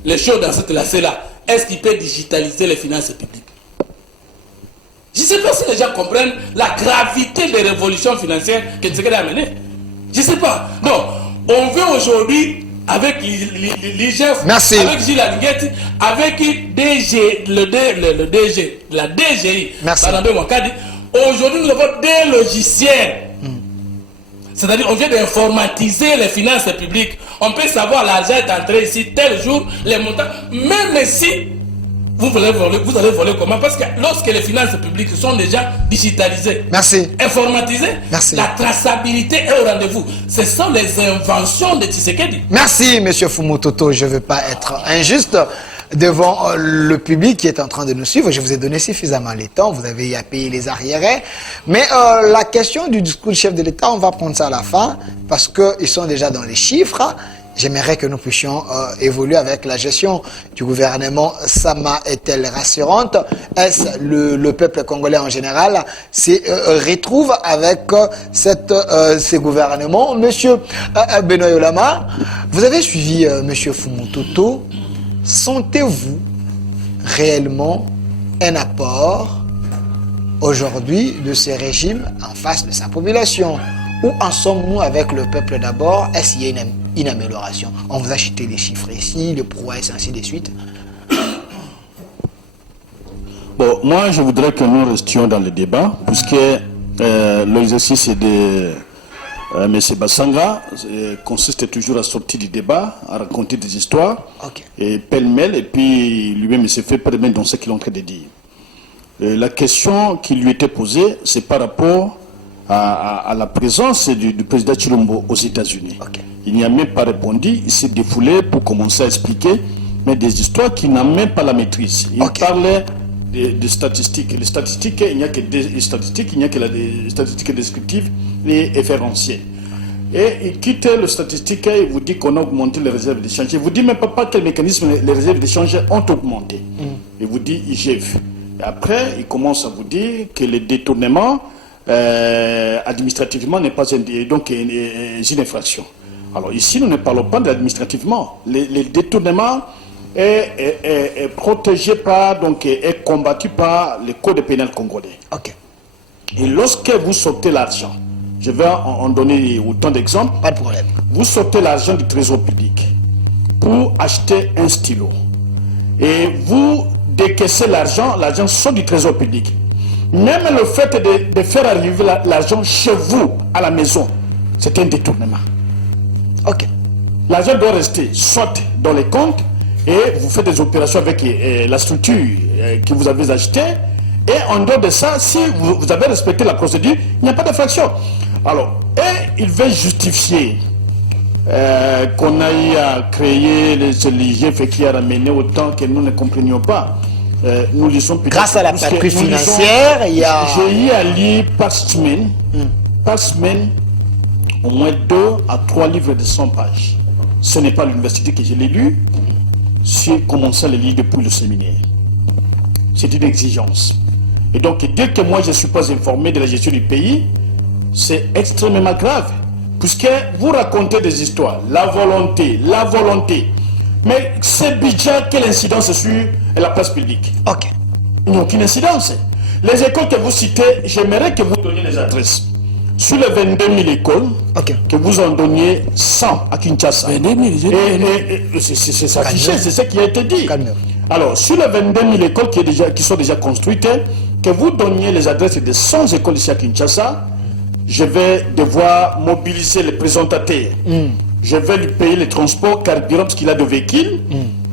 les choses dans cette lacée-là, est-ce qu'il peut digitaliser les finances publiques? Je ne sais pas si les gens comprennent la gravité des révolutions financières que Tshisekedi a menées. Je ne sais pas. Donc, on veut aujourd'hui, avec l'IGF, avec Gilles Alinguet, avec le DG, la DGI, aujourd'hui nous avons des logiciels. C'est-à-dire on vient d'informatiser les finances publiques. On peut savoir l'argent est entré ici tel jour, les montants, même si vous allez voler comment? Parce que lorsque les finances publiques sont déjà digitalisées, informatisées, la traçabilité est au rendez-vous. Ce sont les inventions de Tshisekedi. Merci, M. Fumutoto. Je ne veux pas être injuste devant le public qui est en train de nous suivre. Je vous ai donné suffisamment le temps. Vous avez à payer les arriérés. Mais la question du discours du chef de l'État, on va prendre ça à la fin parce qu'ils sont déjà dans les chiffres. J'aimerais que nous puissions évoluer avec la gestion du gouvernement. Sama est-elle rassurante? Est-ce le peuple congolais en général se retrouve avec ces gouvernements? Monsieur Benoît Yolama, vous avez suivi Monsieur Fumutoto. Sentez-vous réellement un apport aujourd'hui de ce régime en face de sa population? Où en sommes-nous avec le peuple d'abord? Est-ce qu'il y a une amélioration? On vous a cité les chiffres ici, le prouesse, ainsi de suite. Bon, moi, je voudrais que nous restions dans le débat, puisque l'exercice est de M. Bassanga consiste toujours à sortir du débat, à raconter des histoires, et pêle-mêle, et puis lui-même s'est fait pêle-mêle dans ce qu'il est en train de dire. La question qui lui était posée, c'est par rapport à la présence du président Chilombo aux États-Unis. Il n'y a même pas répondu, il s'est défoulé pour commencer à expliquer, mais des histoires qui n'ont même pas la maîtrise. Il parlait des statistiques. Les statistiques, il n'y a que des statistiques, il n'y a que les statistiques descriptives et référentielles. Et il quitte le statistique et il vous dit qu'on a augmenté les réserves d'échange. Il vous dit même pas quel mécanisme les réserves d'échange ont augmenté. Il vous dit IGF. Et après, il commence à vous dire que le détournement administrativement n'est pas donc une infraction. Alors ici, nous ne parlons pas d'administrativement. Le détournement est protégé par, donc est combattu par le code pénal congolais. Et lorsque vous sortez l'argent, je vais en donner autant d'exemples. Pas de problème. Vous sortez l'argent du trésor public pour acheter un stylo. Et vous décaissez l'argent sort du trésor public. Même le fait de faire arriver l'argent chez vous, à la maison, c'est un détournement. L'argent doit rester soit dans les comptes, et vous faites des opérations avec la structure que vous avez achetée, et en dehors de ça, si vous avez respecté la procédure, il n'y a pas d'infraction. Alors, et il veut justifier qu'on a eu à créer l'IGF qui a ramené autant que nous ne comprenions pas. Nous lisons grâce à la patrie financière, il y a... J'ai eu à lire par semaine, au moins 2 à 3 livres de 100 pages. Ce n'est pas l'université que je l'ai lu, j'ai commencé à le lire depuis le séminaire. C'est une exigence. Et donc, dès que moi je ne suis pas informé de la gestion du pays, c'est extrêmement grave. Puisque vous racontez des histoires, la volonté. Mais ce budget, quelle incidence sur la place publique? Il n'y a aucune incidence. Les écoles que vous citez, j'aimerais que vous donniez les adresses. Sur les 22 000 écoles, que vous en donniez 100 à Kinshasa. 22 000, c'est affiché, c'est ce qui a été dit. Alors, sur les 22 000 écoles qui sont déjà construites, que vous donniez les adresses de 100 écoles ici à Kinshasa, je vais devoir mobiliser les présentateurs. Je vais lui payer les transports carburant parce qu'il a de véhicules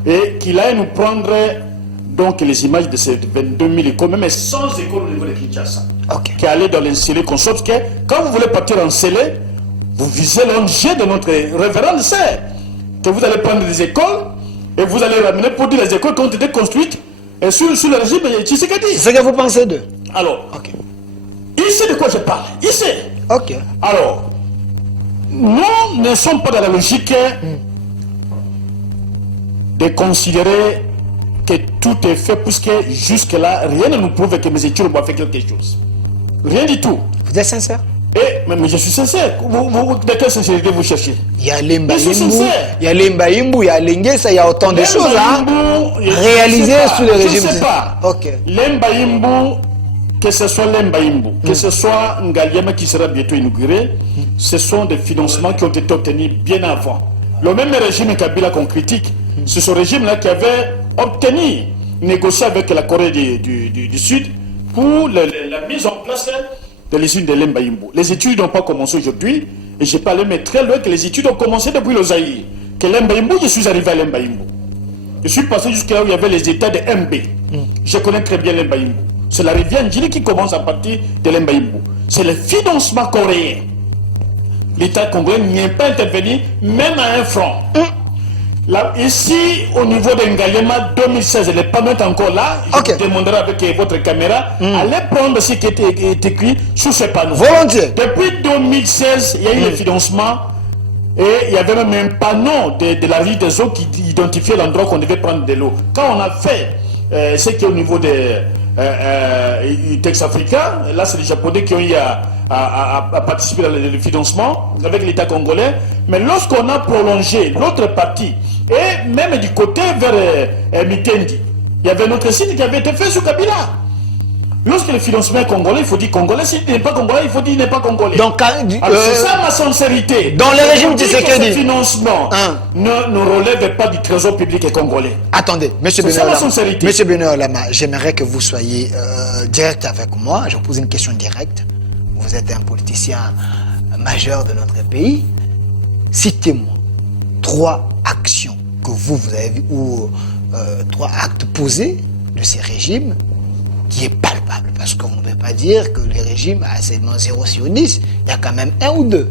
et qu'il aille nous prendre donc les images de ces 22 000 écoles, même 100 écoles au niveau de Kinshasa, qui allaient dans l'ensellé qu'on sort. Parce que quand vous voulez partir en scellé, vous visez l'enjeu de notre révérend sert, que vous allez prendre des écoles et vous allez ramener pour dire les écoles qui ont été construites et sur le régime Tshisekedi. C'est ce que vous pensez d'eux? Alors, il sait de quoi je parle. Il sait. Alors, nous ne sommes pas dans la logique de considérer que tout est fait, puisque jusque-là, rien ne nous prouve que mes études vont faire quelque chose. Rien du tout. Vous êtes sincère? Mais je suis sincère. De quelle sincérité vous cherchez? Il y a Lemba Imbu, il y a Lemba Imbu, il y a Lengesa, il y a autant de choses réalisées sous le régime. Je ne sais pas. Lemba Imbu, que ce soit Lemba Imbu, que ce soit Ngaliema qui sera bientôt inauguré, ce sont des financements qui ont été obtenus bien avant. Le même régime Kabila qu'on critique, c'est ce régime-là qui avait obtenu, négocié avec la Corée du Sud pour la mise en place de l'usine de Lemba Imbu. Les études n'ont pas commencé aujourd'hui, et je parlais mais très loin que les études ont commencé depuis le Zaïre. Que Lemba Imbu, je suis arrivé à Lemba Imbu. Je suis passé jusqu'à là où il y avait les états de MB. Je connais très bien Lemba Imbu. C'est la rivière Ndjili qui commence à partir de Lemba Imbu. C'est le financement coréen. L'État congolais n'y est pas intervenu, même à 1 franc. Là, ici, au niveau de Ngaliema 2016, les panneaux est encore là. Je vous demanderai avec votre caméra, allez prendre ce qui est écrit sur ces panneaux. Volontiers. Depuis 2016, il y a eu le financement et il y avait même un panneau de la vie des eaux qui identifiait l'endroit qu'on devait prendre de l'eau. Quand on a fait ce qui est au niveau du texte africain, là c'est les Japonais qui ont eu à participer dans le financement avec l'État congolais. Mais lorsqu'on a prolongé l'autre partie, et même du côté vers Mitendi, il y avait un autre site qui avait été fait sur Kabila. Lorsque le financement est congolais, il faut dire congolais. S'il n'est pas congolais, il faut dire qu'il n'est pas congolais. Donc, c'est ça ma sincérité. Dans le régime Tshisekedi, ce financement ne relève pas du trésor public congolais. Attendez, monsieur Benoît Lama, j'aimerais que vous soyez direct avec moi. Je vous pose une question directe. Vous êtes un politicien majeur de notre pays. Citez-moi 3 actions que vous avez vues ou 3 actes posés de ces régimes qui est palpable. Parce qu'on ne peut pas dire que le régime a seulement 0 sur 10. Il y a quand même 1 ou 2.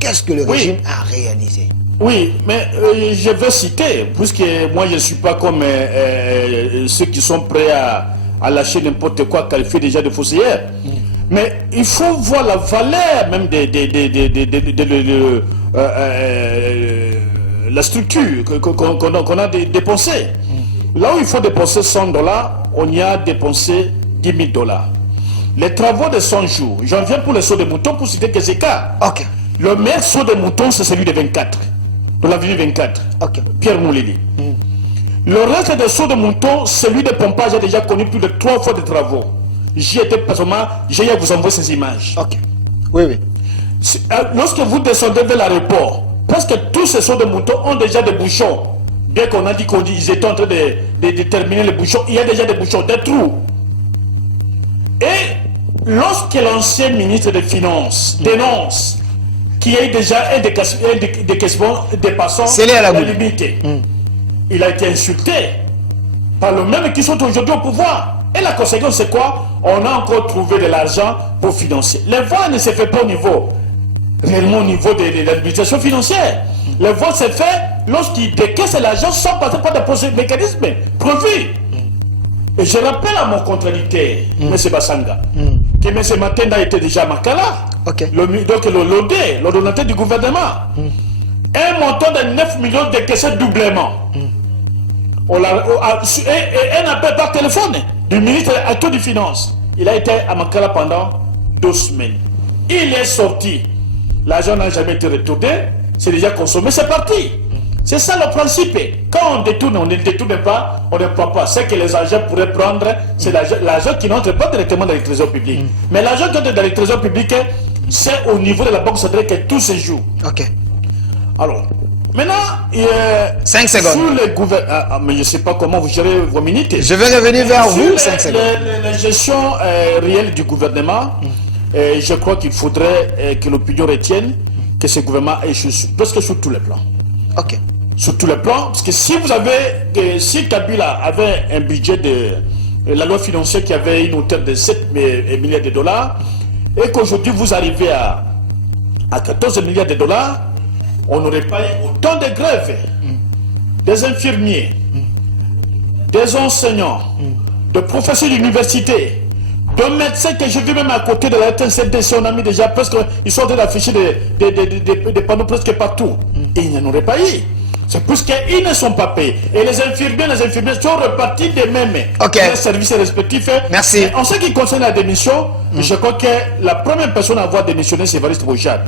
Qu'est-ce que le régime a réalisé? Oui, mais je vais citer, puisque moi je ne suis pas comme ceux qui sont prêts à lâcher n'importe quoi, qualifier déjà de fossoyeurs. Mais il faut voir la valeur même la structure qu'on a dépensée. Là où il faut dépenser $100, on y a dépensé $10 000. Les travaux de 100 jours, j'en viens pour les sauts de moutons pour citer que ces cas. Ok. Le meilleur saut de moutons, c'est celui de 24, de l'avenue 24, Ok. Pierre Moulili. Le reste des sauts de moutons, celui de pompage a déjà connu plus de 3 fois de travaux. J'y étais personnellement, j'ai à vous envoyer ces images. Ok. Oui, oui. Lorsque vous descendez vers l'aéroport, presque tous ces sauts de moutons ont déjà des bouchons. Bien qu'on a dit qu'ils étaient en train de terminer les bouchons, il y a déjà des bouchons, des trous. Et lorsque l'ancien ministre des Finances dénonce qu'il y a déjà un décaissement dépassant la limite, il a été insulté par le même qui sont aujourd'hui au pouvoir. Et la conséquence, c'est quoi? On a encore trouvé de l'argent pour financer. Le vol ne se fait pas réellement au niveau de l'administration financière. Le vol se fait lorsqu'il décaisse l'argent sans passer par des mécanismes prévus. Et je rappelle à mon contradicteur, M. Bassanga, que M. Matenda était déjà à Makala. Ok. Donc l'ordonnateur du gouvernement. Un montant de 9 millions décaissé doublement. Et un appel par téléphone du ministre actuel des Finances. Il a été à Makala pendant 2 semaines. Il est sorti. L'argent n'a jamais été retourné. C'est déjà consommé, c'est parti. C'est ça le principe. Quand on détourne, on ne détourne pas, on ne prend pas. Ce que les agents pourraient prendre, c'est l'argent qui n'entre pas directement dans les trésors publics. Mais l'argent qui entre dans les trésors publics, c'est au niveau de la banque centrale que tout se joue. Ok. Alors, maintenant, 5 secondes. Sur le gouvernement, mais je ne sais pas comment vous gérez vos minutes. Je vais revenir vers vous, 5 secondes. La gestion réelle du gouvernement, je crois qu'il faudrait que l'opinion retienne que ce gouvernement échoue presque sur tous les plans. Ok. Sur tous les plans, parce que si Kabila avait un budget de la loi financière qui avait une hauteur de 7 milliards de dollars, et qu'aujourd'hui vous arrivez à 14 milliards de dollars, on n'aurait pas eu autant de grèves, des infirmiers, des enseignants, de professeurs d'université, de médecins que j'ai vu même à côté de la TNCDC, on a mis déjà presque, ils sont en train d'afficher des panneaux presque partout. Et il n'y en aurait pas eu. C'est plus qu'ils ne sont pas payés. Et les infirmiers sont repartis des mêmes services respectifs. Merci. En ce qui concerne la démission, je crois que la première personne à avoir démissionné, c'est Évariste Boujad.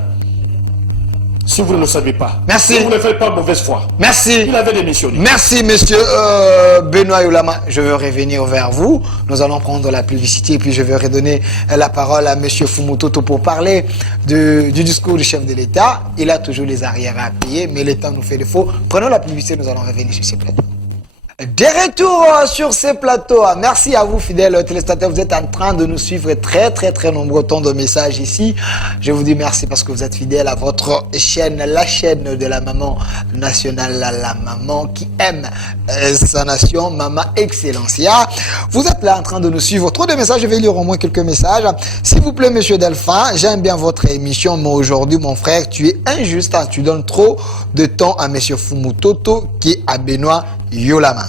Si vous ne le savez pas. Merci. Si vous ne le faites pas mauvaise foi. Merci. Il avait démissionné. Merci, monsieur Benoît Yolama. Je veux revenir vers vous. Nous allons prendre la publicité et puis je vais redonner la parole à monsieur Fumutoto pour parler du discours du chef de l'État. Il a toujours les arrières à payer, mais le temps nous fait défaut. Prenons la publicité, nous allons revenir sur ces plateaux. Des retours sur ces plateaux. Merci à vous, fidèles téléspectateurs. Vous êtes en train de nous suivre très nombreux temps de messages ici. Je vous dis merci parce que vous êtes fidèles à votre chaîne, la chaîne de la maman nationale, la maman qui aime sa nation, Maman Excellencia. Vous êtes là en train de nous suivre. Trop de messages, je vais lire au moins quelques messages. S'il vous plaît, monsieur Delphin, j'aime bien votre émission, mais aujourd'hui, mon frère, tu es injuste. Tu donnes trop de temps à monsieur Fumutoto qui est à Benoît Yolama.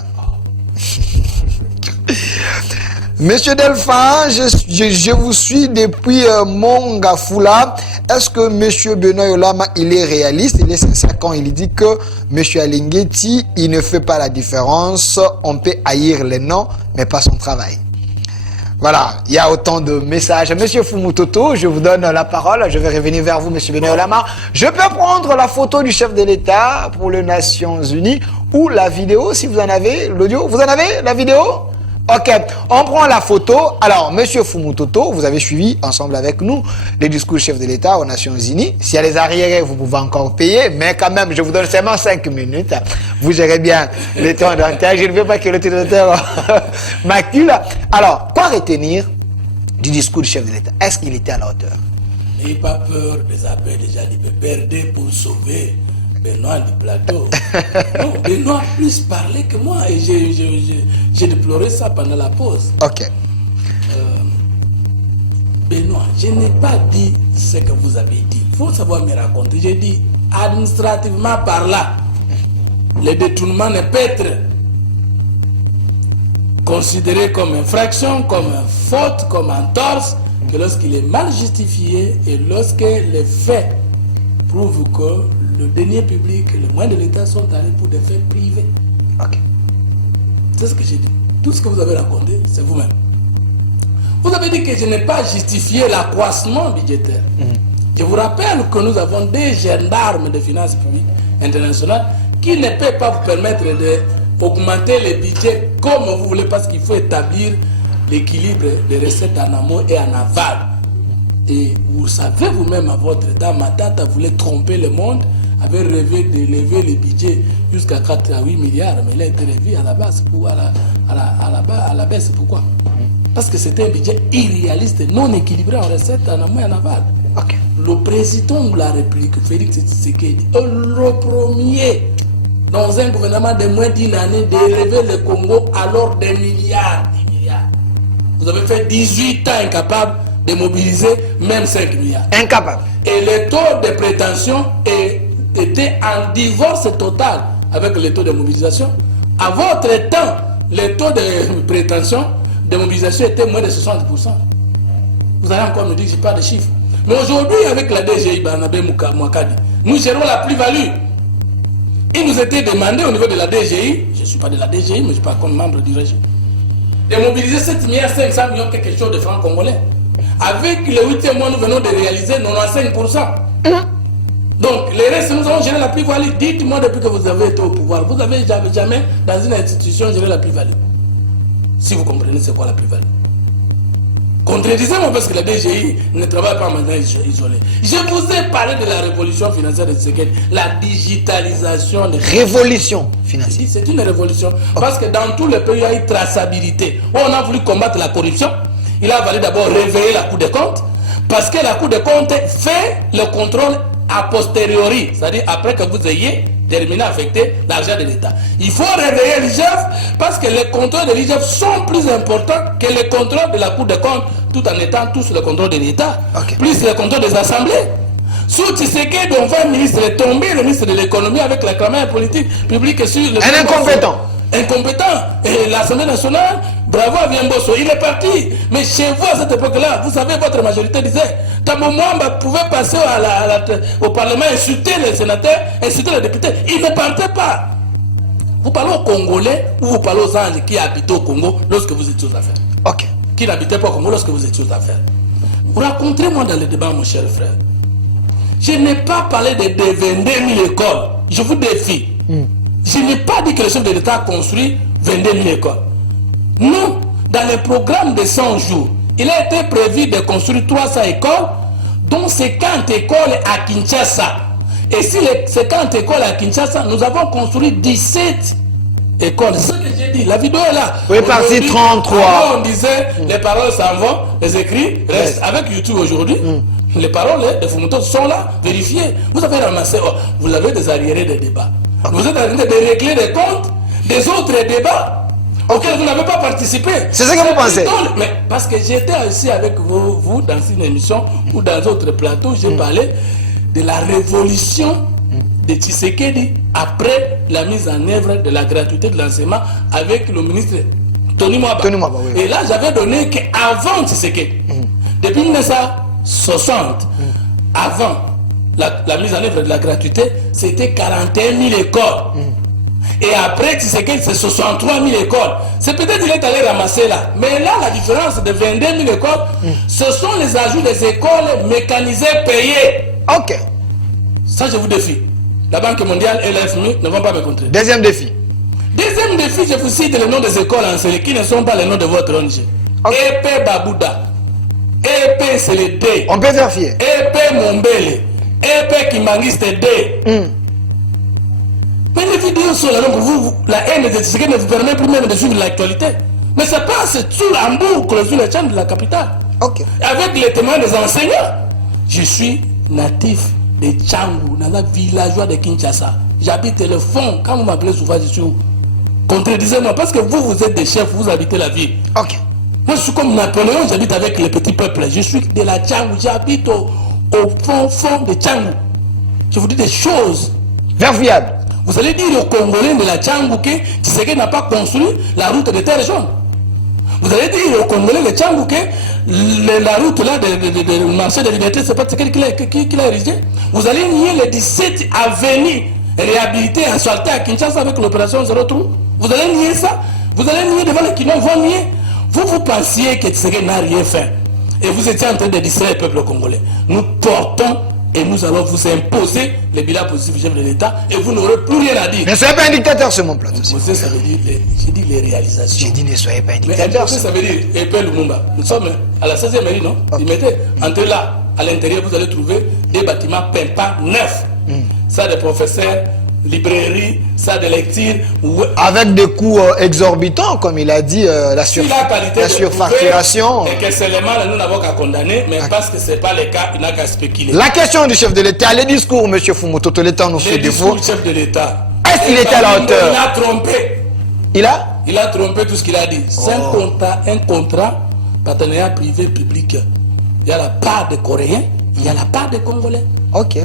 Monsieur Delphin, je vous suis depuis Mongafula. Est-ce que monsieur Benoît Yolama, il est réaliste, il est sincère quand il dit que monsieur Alingueti, il ne fait pas la différence. On peut haïr les noms, mais pas son travail. Voilà, il y a autant de messages. Monsieur Fumutoto, je vous donne la parole. Je vais revenir vers vous, monsieur Benoît Yolama. Je peux prendre la photo du chef de l'État pour les Nations Unies ou la vidéo, si vous en avez, l'audio. Vous en avez la vidéo? Ok, on prend la photo. Alors, monsieur Fumutoto, vous avez suivi ensemble avec nous les discours du chef de l'État aux Nations Unies. S'il y a les arriérés, vous pouvez encore payer, mais quand même, je vous donne seulement 5 minutes. Vous gérez bien le temps d'antenne. Je ne veux pas que le téléspectateur m'accule. Alors, quoi retenir du discours du chef de l'État? Est-ce qu'il était à la hauteur? N'ayez pas peur des appels déjà perdez pour sauver Benoît du plateau. Non, Benoît a plus parlé que moi et j'ai déploré ça pendant la pause. Ok. Benoît, je n'ai pas dit ce que vous avez dit. Il faut savoir me raconter. J'ai dit, administrativement par là, le détournement ne peut être considéré comme infraction, comme faute, comme entorse, que lorsqu'il est mal justifié et lorsque les faits prouvent que le denier public, les moyens de l'État sont allés pour des faits privés. Ok. C'est ce que j'ai dit. Tout ce que vous avez raconté, c'est vous-même. Vous avez dit que je n'ai pas justifié l'accroissement budgétaire. Je vous rappelle que nous avons des gendarmes de finances publiques internationales qui ne peuvent pas vous permettre d'augmenter les budgets comme vous voulez parce qu'il faut établir l'équilibre des recettes en amont et en aval. Et vous savez vous-même à votre état, ma tante voulait tromper le monde, avait rêvé d'élever les budgets jusqu'à 4 à 8 milliards, mais il a été revu à la base, à la baisse. Pourquoi? Parce que c'était un budget irréaliste, non équilibré en recettes, en amont et en aval. Ok. Le président de la République, Félix Tshisekedi, le premier dans un gouvernement de moins d'une année d'élever le Congo alors des milliards, 10 milliards. Vous avez fait 18 ans incapable de mobiliser même 5 milliards. Incapable. Et le taux de prétention était en divorce total avec le taux de mobilisation. À votre temps, le taux de prétention de mobilisation était moins de 60%. Vous allez encore me dire que je n'ai pas de chiffres. Mais aujourd'hui, avec la DGI, Barnabé Mouakadi, nous gérons la plus-value. Il nous était demandé au niveau de la DGI, je ne suis pas de la DGI, mais je suis pas comme membre du régime, de mobiliser 7 milliards 500 millions quelque chose de francs congolais. Avec le 8e mois, nous venons de réaliser 95%. Donc, les restes, nous avons géré la plus-value. Dites-moi depuis que vous avez été au pouvoir, vous n'avez jamais dans une institution géré la plus-value. Si vous comprenez c'est quoi la plus-value. Contredisez-moi parce que la DGI ne travaille pas en mandat isolé. Je vous ai parlé de la révolution financière de Tshisekedi, la digitalisation. Révolution financière. C'est une révolution. Parce que dans tous les pays, il y a une traçabilité. On a voulu combattre la corruption. Il a fallu d'abord réveiller la Cour des comptes. Parce que la Cour des comptes fait le contrôle a posteriori. C'est-à-dire après que vous ayez terminé à affecter l'argent de l'État. Il faut réveiller l'IGF parce que les contrôles de l'IGF sont plus importants que les contrôles de la Cour des comptes, tout en étant tous le contrôle de l'État, plus le contrôle des assemblées. Sous Tshisekedi, on va ministre est tombé, le ministre de l'économie avec la clameur politique publique sur le... Un incompétent. Incompétent. Et l'Assemblée nationale, bravo à Biembosso, il est parti. Mais chez vous, à cette époque-là, vous savez, votre majorité disait, Tambo Mwamba pouvait passer au Parlement, insulter les sénateurs, insulter les députés. Il ne partait pas. Vous parlez aux Congolais ou vous parlez aux anges qui habitaient au Congo lorsque vous étiez aux affaires. Ok. Qui n'habitaient pas au Congo lorsque vous étiez aux affaires. Racontez-moi dans le débat, mon cher frère. Je n'ai pas parlé de 22 000 écoles. Je vous défie. Je n'ai pas dit que le chef de l'État a construit 22 000 écoles. Non, dans le programme de 100 jours, il a été prévu de construire 300 écoles, dont 50 écoles à Kinshasa. Et si les 50 écoles à Kinshasa, nous avons construit 17 écoles. C'est ce que j'ai dit, la vidéo est là. Vous êtes parti 33. Avant, on disait, les paroles s'en vont, les écrits restent. Avec YouTube aujourd'hui, les paroles de Fumoto sont là, vérifiées. Vous avez ramassé, vous avez des arriérés de débats. Vous êtes en train de régler des comptes des autres débats auxquels vous n'avez pas participé. C'est ce que vous pensez? Mais parce que j'étais aussi avec vous dans une émission ou dans d'autres plateaux, j'ai parlé de la révolution de Tshisekedi après la mise en œuvre de la gratuité de l'enseignement avec le ministre Tony Mwaba. Oui. Et là, j'avais donné qu'avant Tshisekedi, depuis 1960, avant la mise en œuvre de la gratuité, c'était 41 000 écoles. Et après, Tshisekedi, c'est 63 000 écoles. C'est peut-être qu'il est allé ramasser là. Mais là, la différence de 22 000 écoles, ce sont les ajouts des écoles mécanisées payées. Ok. Ça, je vous défie. La Banque mondiale et l'FMI ne vont pas me contrer. Deuxième défi. Deuxième défi, je vous cite les noms des écoles enseignées qui ne sont pas les noms de votre ONG. EP Babouda. EP c'est le D. On peut faire fier. EP Mombele. EP Kimangiste D. Mais les vidéos sont là, donc la haine de Tshisekedi ne vous permet plus même de suivre l'actualité. Mais ça passe tout en boucle sur les chaînes de la capitale. Ok. Avec les témoins des enseignants. Je suis natif de Tchangou, dans un villageois de Kinshasa. J'habite le fond. Quand vous m'appelez souvent, je suis contredisez-moi parce que vous êtes des chefs, vous habitez la ville. Ok. Moi, je suis comme Napoléon, j'habite avec les petits peuples. Je suis de la Tchangou, j'habite au fond de Tchangou. Je vous dis des choses. Verifiable. Vous allez dire aux Congolais de la Tchangou que Tshisekedi n'a pas construit la route de terre jaune. Vous allez dire aux Congolais de Tchangou que la route là de marché de liberté, c'est pas Tshisekedi qui l'a érigé. Vous allez nier les 17 avenues réhabilitées, asphaltées à Kinshasa avec l'opération Zéro Trou. Vous allez nier ça. Vous allez nier devant les Kinois, vont nier. Vous pensiez que Tshisekedi n'a rien fait. Et vous étiez en train de distraire le peuple congolais. Nous portons et nous allons vous imposer les bilans positifs du chef de l'État et vous n'aurez plus rien à dire. Ne soyez pas un dictateur sur mon plateau. Imposer, ça veut dire, j'ai dit les réalisations. J'ai dit ne soyez pas un Mais dictateur. imposer, ça veut dire, Epel Lumumba. Nous sommes à la 16e mairie, non? Okay. Ils mettaient, entrez là, à l'intérieur, vous allez trouver des bâtiments peints neufs. Ça, des professeurs, librairies, ça, des lectures. Avec des coûts exorbitants, comme il a dit, la surfacturation. Et que seulement nous n'avons qu'à condamner, mais parce que ce n'est pas le cas, il n'a qu'à spéculer. La question du chef de l'État, les discours, M. Fumototo, l'État nous fait défaut. Le discours du chef de l'État. Est-ce qu'il était à la hauteur? Il a trompé. Il a trompé tout ce qu'il a dit. C'est un contrat, partenariat privé-public. Il y a la part des Coréens, il y a la part des Congolais. Ok.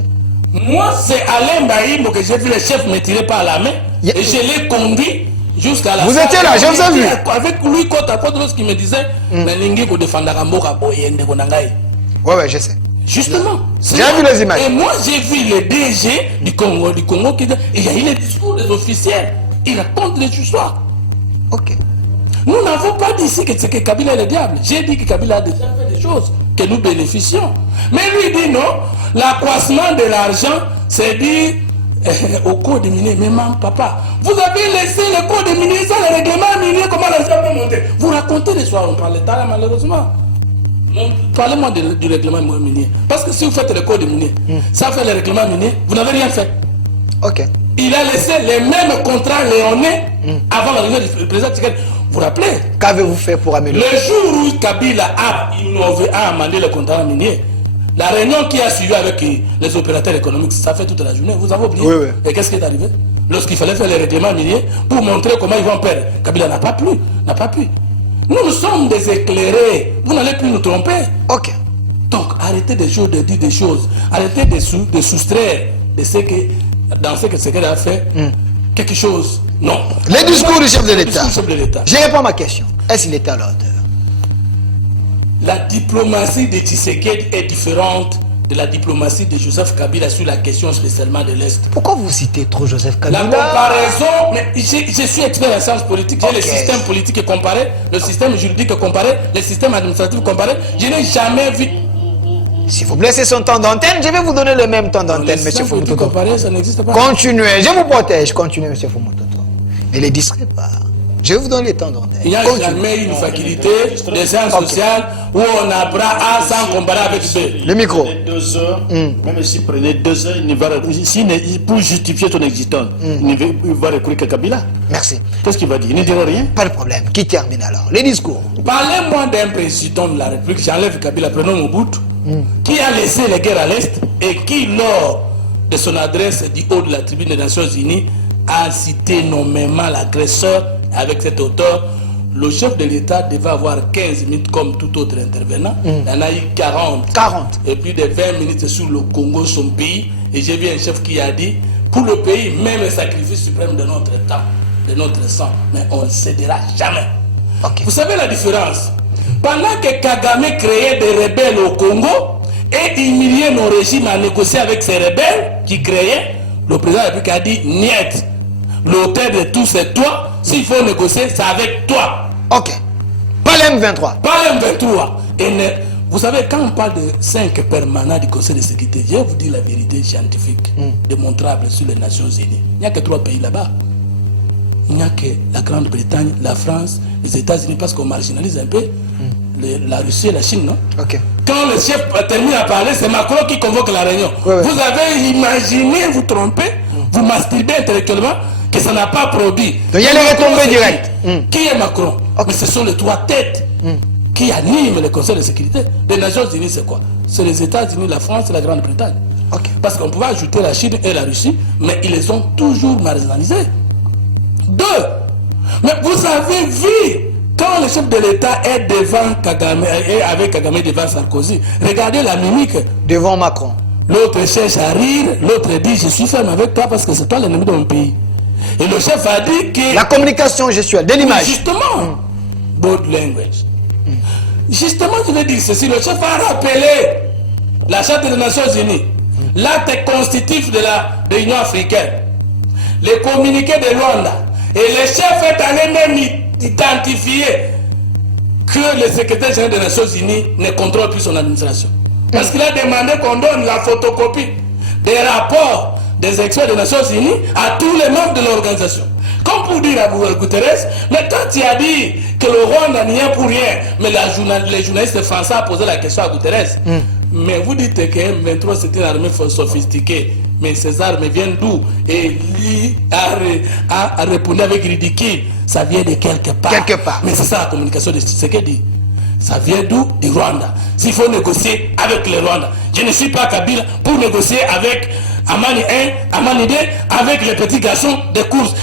Moi, c'est Alain Baïmbo que j'ai vu le chef me tirer par la main et je l'ai conduit jusqu'à la Vous étiez là, je vous ai vu. Avec lui, côte à côte, lorsqu'il me disait Nalingi ko défendre Kamboka Boyende Konangai. Ouais, je sais. Justement. J'ai vu les images. Et moi, j'ai vu le DG du Congo qui dit il y a eu les discours des officiels. Il raconte les histoires. Ok. Nous n'avons pas dit ici que Kabila est le diable. J'ai dit que Kabila a déjà fait des choses que nous bénéficions. Mais lui dit non, l'accroissement de l'argent, c'est dit au cours des miniers. Mais maman, papa, vous avez laissé le cours des miniers, ça, le règlement minier, comment l'argent peut monter? Vous racontez les soirs, on parle de là, malheureusement. Parlez-moi du règlement minier. Parce que si vous faites le code minier, ça fait le règlement minier, vous n'avez rien fait. Ok. Il a laissé les mêmes contrats léonais avant l'arrivée du président Tshisekedi. Vous vous rappelez? Qu'avez-vous fait pour améliorer? Le jour où Kabila a amendé le contrat minier, la réunion qui a suivi avec les opérateurs économiques, ça fait toute la journée. Vous avez oublié? Oui. Et qu'est-ce qui est arrivé? Lorsqu'il fallait faire les règlements miniers pour montrer comment ils vont perdre, Kabila n'a pas pu. Nous sommes des éclairés. Vous n'allez plus nous tromper. Ok. Donc, arrêtez de dire des choses. Arrêtez de soustraire de ce que, dans ce que Tshisekedi a fait, quelque chose. Non. Les discours du chef de l'État. Je réponds à ma question. Est-ce qu'il était à la hauteur? La diplomatie de Tshisekedi est différente de la diplomatie de Joseph Kabila sur la question spécialement de l'Est. Pourquoi vous citez trop Joseph Kabila? La comparaison, mais je suis expert en sciences politiques, j'ai le système politique comparé, le système juridique comparé, le système administratif comparé. Je n'ai jamais vu. Si vous blessez son temps d'antenne, je vais vous donner le même temps d'antenne, M. Fumototo. Comparé, ça n'existe pas. Continuez, je vous protège. Continuez, M. Fumototo. Ne les distrayez pas. Je vais vous donner le temps d'antenne. Il n'y a jamais une faculté de sciences sociales où on apprend A sans comparer avec B. Le micro. 2 heures, même s'il prenait 2 heures, pour justifier son existence, il va recourir à Kabila. Merci. Qu'est-ce qu'il va dire? Il ne dira rien. Pas de problème. Qui termine alors? Les discours. Parlez-moi d'un président de la République, j'enlève Kabila, prenons Mobutu, qui a laissé les guerres à l'Est et qui, lors de son adresse du haut de la tribune des Nations Unies, a cité nommément l'agresseur. Avec cette hauteur, le chef de l'État devait avoir 15 minutes comme tout autre intervenant. Il en a eu 40. Et plus de 20 minutes sur le Congo, son pays. Et j'ai vu un chef qui a dit, pour le pays, même le sacrifice suprême de notre temps, de notre sang, mais on ne cédera jamais. Vous savez la différence? Pendant que Kagame créait des rebelles au Congo et humiliait nos régimes à négocier avec ces rebelles qui créaient, le président de la République a dit, niet. L'auteur de tout, c'est toi. S'il faut négocier, c'est avec toi. Ok. Pas l'M23. Pas l'M23. Vous savez, quand on parle de 5 permanents du Conseil de sécurité, je vais vous dire la vérité scientifique, démontrable sur les Nations Unies. Il n'y a que 3 pays là-bas. Il n'y a que la Grande-Bretagne, la France, les États-Unis, parce qu'on marginalise un peu la Russie et la Chine, non? Quand le chef termine à parler, c'est Macron qui convoque la réunion. Vous avez imaginé, vous trompez, vous masturbez intellectuellement, que ça n'a pas produit. Donc il y a les retombées directes. Qui est Macron? Mais ce sont les 3 têtes qui anime le Conseil de sécurité. Les Nations Unies, c'est quoi? C'est les États-Unis, la France et la Grande-Bretagne. Ok. Parce qu'on pouvait ajouter la Chine et la Russie, mais ils les ont toujours marginalisés. 2. Mais vous avez vu, quand le chef de l'État est devant Kagame, et avec Kagame devant Sarkozy, regardez la mimique. Devant Macron. L'autre cherche à rire, l'autre dit je suis ferme avec toi parce que c'est toi l'ennemi de mon pays. Et le chef a dit que... La communication gestuelle, de l'image. Justement, body language. Justement, je vais dire ceci, le chef a rappelé la Charte des Nations Unies, l'acte constitutif de l'Union africaine, les communiqués de Luanda, et le chef est allé même identifier que le secrétaire général des Nations Unies ne contrôle plus son administration. Parce qu'il a demandé qu'on donne la photocopie des rapports des experts des Nations Unies à tous les membres de l'organisation. Comme pour dire à Guterres, mais toi tu as dit que le Rwanda n'y est pour rien, mais les journalistes français ont posé la question à Guterres. Mais vous dites que M23 c'est une armée sophistiquée, mais ces armes viennent d'où? Et lui a répondu avec ridicule, ça vient de quelque part. Quelque part. Mais c'est ça la communication de Tshisekedi. Ça vient d'où? Du Rwanda. S'il faut négocier avec le Rwanda, je ne suis pas Kabila pour négocier avec Amani 1, Amani 2, avec les petits garçons de course.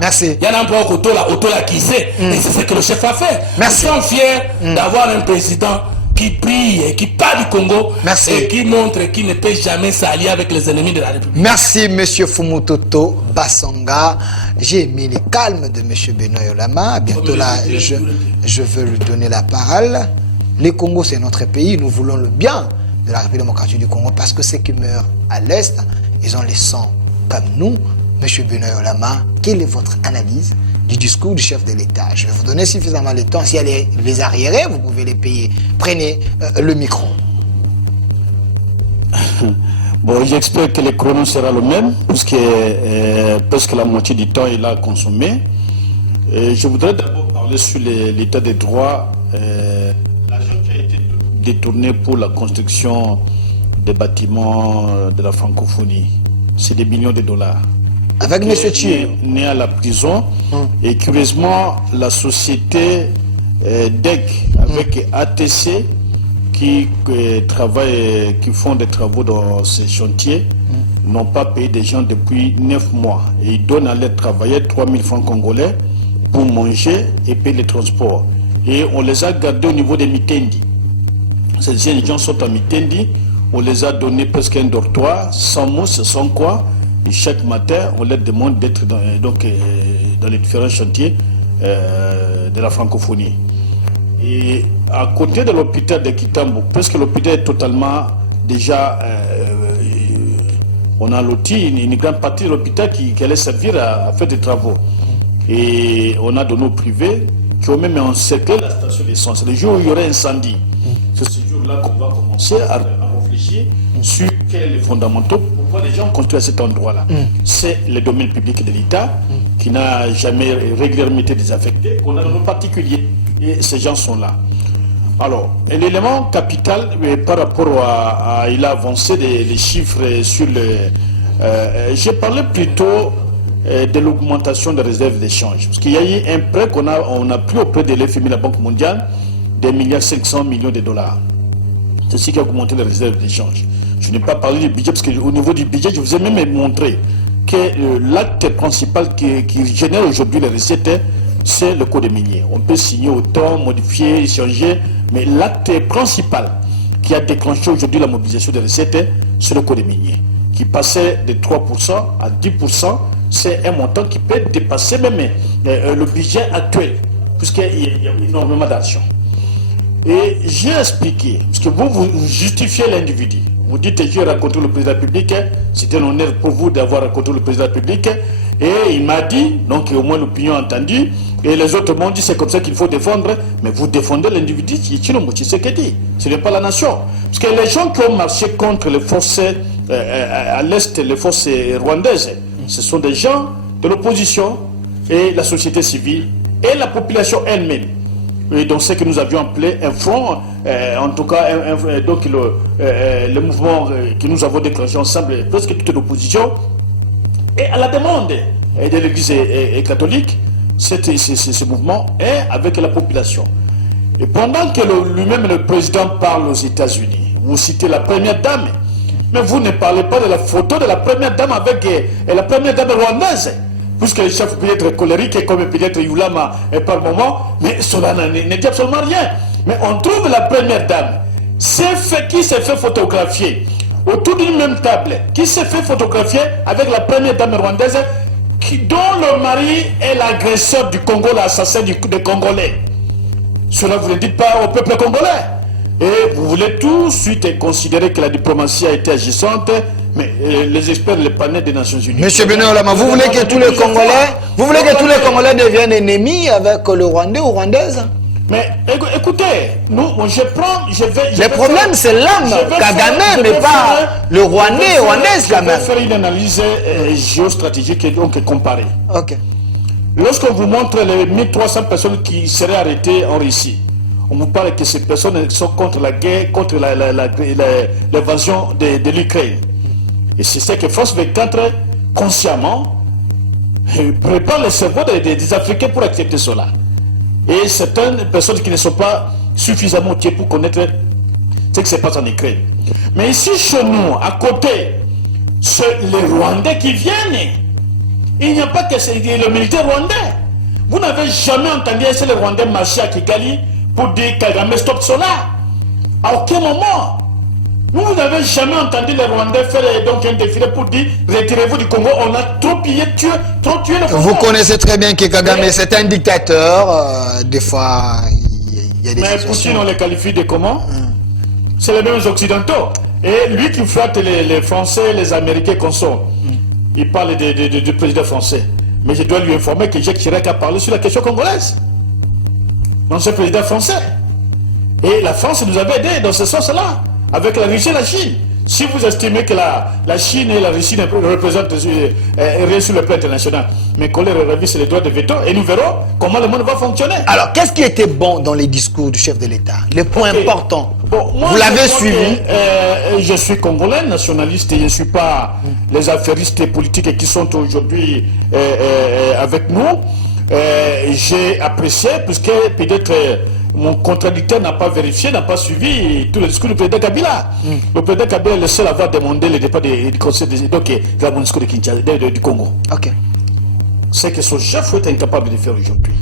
Merci. Il y en a un peu au Otola qui sait. Et c'est ce que le chef a fait. Merci. Nous sommes fiers d'avoir un président qui prie et qui parle du Congo. Merci. Et qui montre qu'il ne peut jamais s'allier avec les ennemis de la République. Merci, Monsieur Fumutoto Basanga. J'ai aimé les calmes de Monsieur Benoît Yolama. Bientôt là, je veux lui donner la parole. Le Congo, c'est notre pays. Nous voulons le bien de la République démocratique du Congo parce que ceux qui meurent à l'Est, ils ont le sang comme nous. Monsieur Benoît Yolama, quelle est votre analyse du discours du chef de l'État? Je vais vous donner suffisamment de temps. Si elle est les arriérés, vous pouvez les payer. Prenez le micro. Bon, j'espère que le chrono sera le même, puisque presque la moitié du temps est là consommé. Je voudrais d'abord parler sur l'état des droits. L'argent qui a été détourné pour la construction des bâtiments de la francophonie, c'est des millions de dollars. Avec M. Thier. Né à la prison. Et curieusement, la société DEC avec ATC qui travaillent, qui font des travaux dans ces chantiers n'ont pas payé des gens depuis 9 mois. Et ils donnent à leurs travailleurs 3000 francs congolais pour manger et payer les transports. Et on les a gardés au niveau des Mitendi. Ces gens sont à Mitendi. On les a donné presque un dortoir, sans mousse, sans quoi. Et chaque matin, on leur demande d'être dans les différents chantiers de la francophonie. Et à côté de l'hôpital de Kitambo, parce que l'hôpital est totalement déjà... on a loti une grande partie de l'hôpital qui allait servir à faire des travaux. Et on a donné au privé qui ont même encerclé la station d'essence. Le jour où il y aurait incendie, c'est ce jour-là qu'on va commencer à réfléchir sur quels sont les fondamentaux, pourquoi les gens construisent à cet endroit-là. C'est le domaine public de l'État qui n'a jamais régulièrement été désaffecté, qu'on a en particulier. Et ces gens sont là. Alors, l'élément capital par rapport à il a avancé les chiffres sur le... j'ai parlé plutôt de l'augmentation des réserves d'échange. Parce qu'il y a eu un prêt qu'on a pris auprès de l'FMI, la Banque mondiale, de 1,5 milliard de dollars. C'est ce qui a augmenté les réserves d'échange. Je n'ai pas parlé du budget, parce qu'au niveau du budget, je vous ai même montré que l'acte principal qui génère aujourd'hui les recettes, c'est le code minier. On peut signer autant, modifier, échanger, mais l'acte principal qui a déclenché aujourd'hui la mobilisation des recettes, c'est le code minier, qui passait de 3% à 10%. C'est un montant qui peut dépasser même le budget actuel, puisqu'il y a énormément d'argent. Et j'ai expliqué, parce que vous justifiez l'individu. Vous dites, j'ai rencontré le président de la République, c'était un honneur pour vous d'avoir rencontré le président de la République, et il m'a dit, donc au moins l'opinion entendue, et les autres m'ont dit, c'est comme ça qu'il faut défendre, mais vous défendez l'individu, ce n'est pas la nation. Parce que les gens qui ont marché contre les forces à l'Est, les forces rwandaises, ce sont des gens de l'opposition et la société civile et la population elle-même. Et donc ce que nous avions appelé un front, en tout cas donc le mouvement que nous avons déclenché ensemble, presque toute l'opposition, et à la demande de l'Église catholique, ce mouvement est avec la population. Et pendant que lui-même le président parle aux États-Unis, vous citez la première dame, mais vous ne parlez pas de la photo de la première dame avec la première dame rwandaise. Puisque le chef peut être colérique, comme peut-être Yulama par moment, mais cela ne dit absolument rien. Mais on trouve la première dame qui s'est fait photographier autour d'une même table, qui s'est fait photographier avec la première dame rwandaise, dont le mari est l'agresseur du Congo, l'assassin des Congolais. Cela vous ne dites pas au peuple congolais. Et vous voulez tout de suite considérer que la diplomatie a été agissante, mais les experts, les panels des Nations Unies. Monsieur Benoît Olama, vous voulez que tous les Congolais deviennent ennemis avec le Rwandais ou Rwandaise? Mais écoutez, le problème c'est l'homme, Kagame, mais pas le Rwandais, Rwandaise quand même. Je vais faire une analyse géostratégique et donc comparée. Ok. Lorsqu'on vous montre les 1300 personnes qui seraient arrêtées en Russie, on vous parle que ces personnes sont contre la guerre, contre l'invasion de l'Ukraine. Et c'est ce que France 24, consciemment, prépare le cerveau des Africains pour accepter cela. Et certaines personnes qui ne sont pas suffisamment outillées pour connaître ce qui se passe en Ukraine. Mais ici, chez nous, à côté, c'est les Rwandais qui viennent. Il n'y a pas que le militaire rwandais. Vous n'avez jamais entendu un seul Rwandais marcher à Kigali pour dire Kagame stop cela. À aucun moment. Vous n'avez jamais entendu les Rwandais faire donc un défilé pour dire retirez-vous du Congo, on a trop tué le Congo. Vous connaissez très bien que Kagame c'est un dictateur. Des fois, il y a des mais Poutine, on les qualifie de comment? C'est les mêmes occidentaux. Et lui qui flatte les Français, les Américains qu'on sont. Il parle du président français. Mais je dois lui informer que Jacques Chirac a parlé sur la question congolaise. Non, c'est le président français. Et la France nous avait aidé dans ce sens-là, avec la Russie et la Chine. Si vous estimez que la Chine et la Russie ne représentent rien sur le plan international, mes collègues révisent les droits de veto et nous verrons comment le monde va fonctionner. Alors, qu'est-ce qui était bon dans les discours du chef de l'État? Les points importants. Bon, vous l'avez suivi? Je suis congolais, nationaliste, et je ne suis pas les affairistes politiques qui sont aujourd'hui avec nous. J'ai apprécié, puisque peut-être mon contradicteur n'a pas vérifié, n'a pas suivi tout le discours du président Kabila. Le président Kabila est le seul à avoir demandé le départ du conseil du discours de Kinshasa, du Congo. Okay. C'est que son chef est incapable de faire aujourd'hui.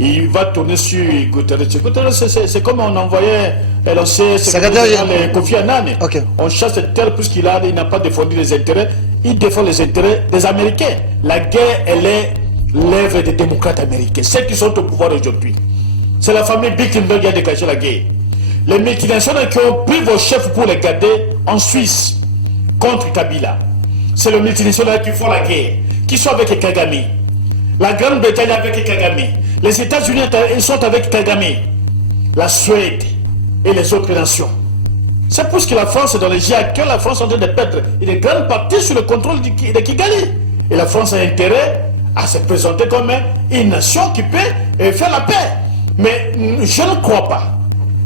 Il va tourner sur Guterres. Guterres, c'est comme on envoyait l'ancien secrétaire Kofi Annan. Okay. On chasse cette terre puisqu'il n'a pas défendu les intérêts. Il défend les intérêts des Américains. La guerre, elle est l'œuvre des démocrates américains. Ceux qui sont au pouvoir aujourd'hui. C'est la famille Bilderberg qui a déclenché la guerre. Les multinationales qui ont pris vos chefs pour les garder en Suisse contre Kabila. C'est les multinationales qui font la guerre, qui sont avec Kagame. La Grande-Bretagne avec Kagame. Les États-Unis sont avec Kagame. La Suède et les autres nations. C'est pour ce que la France est dans les jours actuels, la France est en train de perdre une grande partie sur le contrôle de Kigali. Et la France a intérêt à se présenter comme une nation qui peut faire la paix. Mais je ne crois pas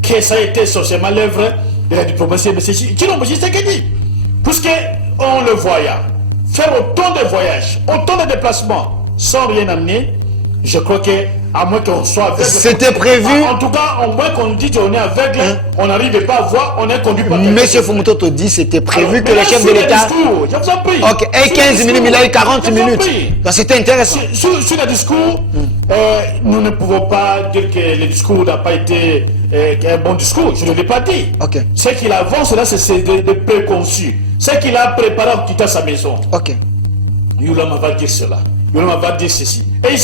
que ça a été essentiellement l'œuvre de la diplomatie de M. Tshisekedi. Puisqu'on le voyait faire autant de voyages, autant de déplacements, sans rien amener, je crois que, à moins qu'on soit aveugle. C'était prévu. En tout cas, au moins qu'on dit qu'on est aveugle, on n'arrive pas à voir, on est conduit par. Monsieur Fumutoto dit c'était prévu que le chef de l'État. Je vous en prie. Ok, et 15 minutes, il a eu 40 minutes. Donc c'était intéressant. Sur le discours, nous ne pouvons pas dire que le discours n'a pas été un bon discours. Je ne l'ai pas dit. Ok. Ce qu'il avance là, c'est des préconçus. Ce qu'il a préparé en quittant sa maison. Ok. Yulama va dire cela. Yulama va dire ceci. Et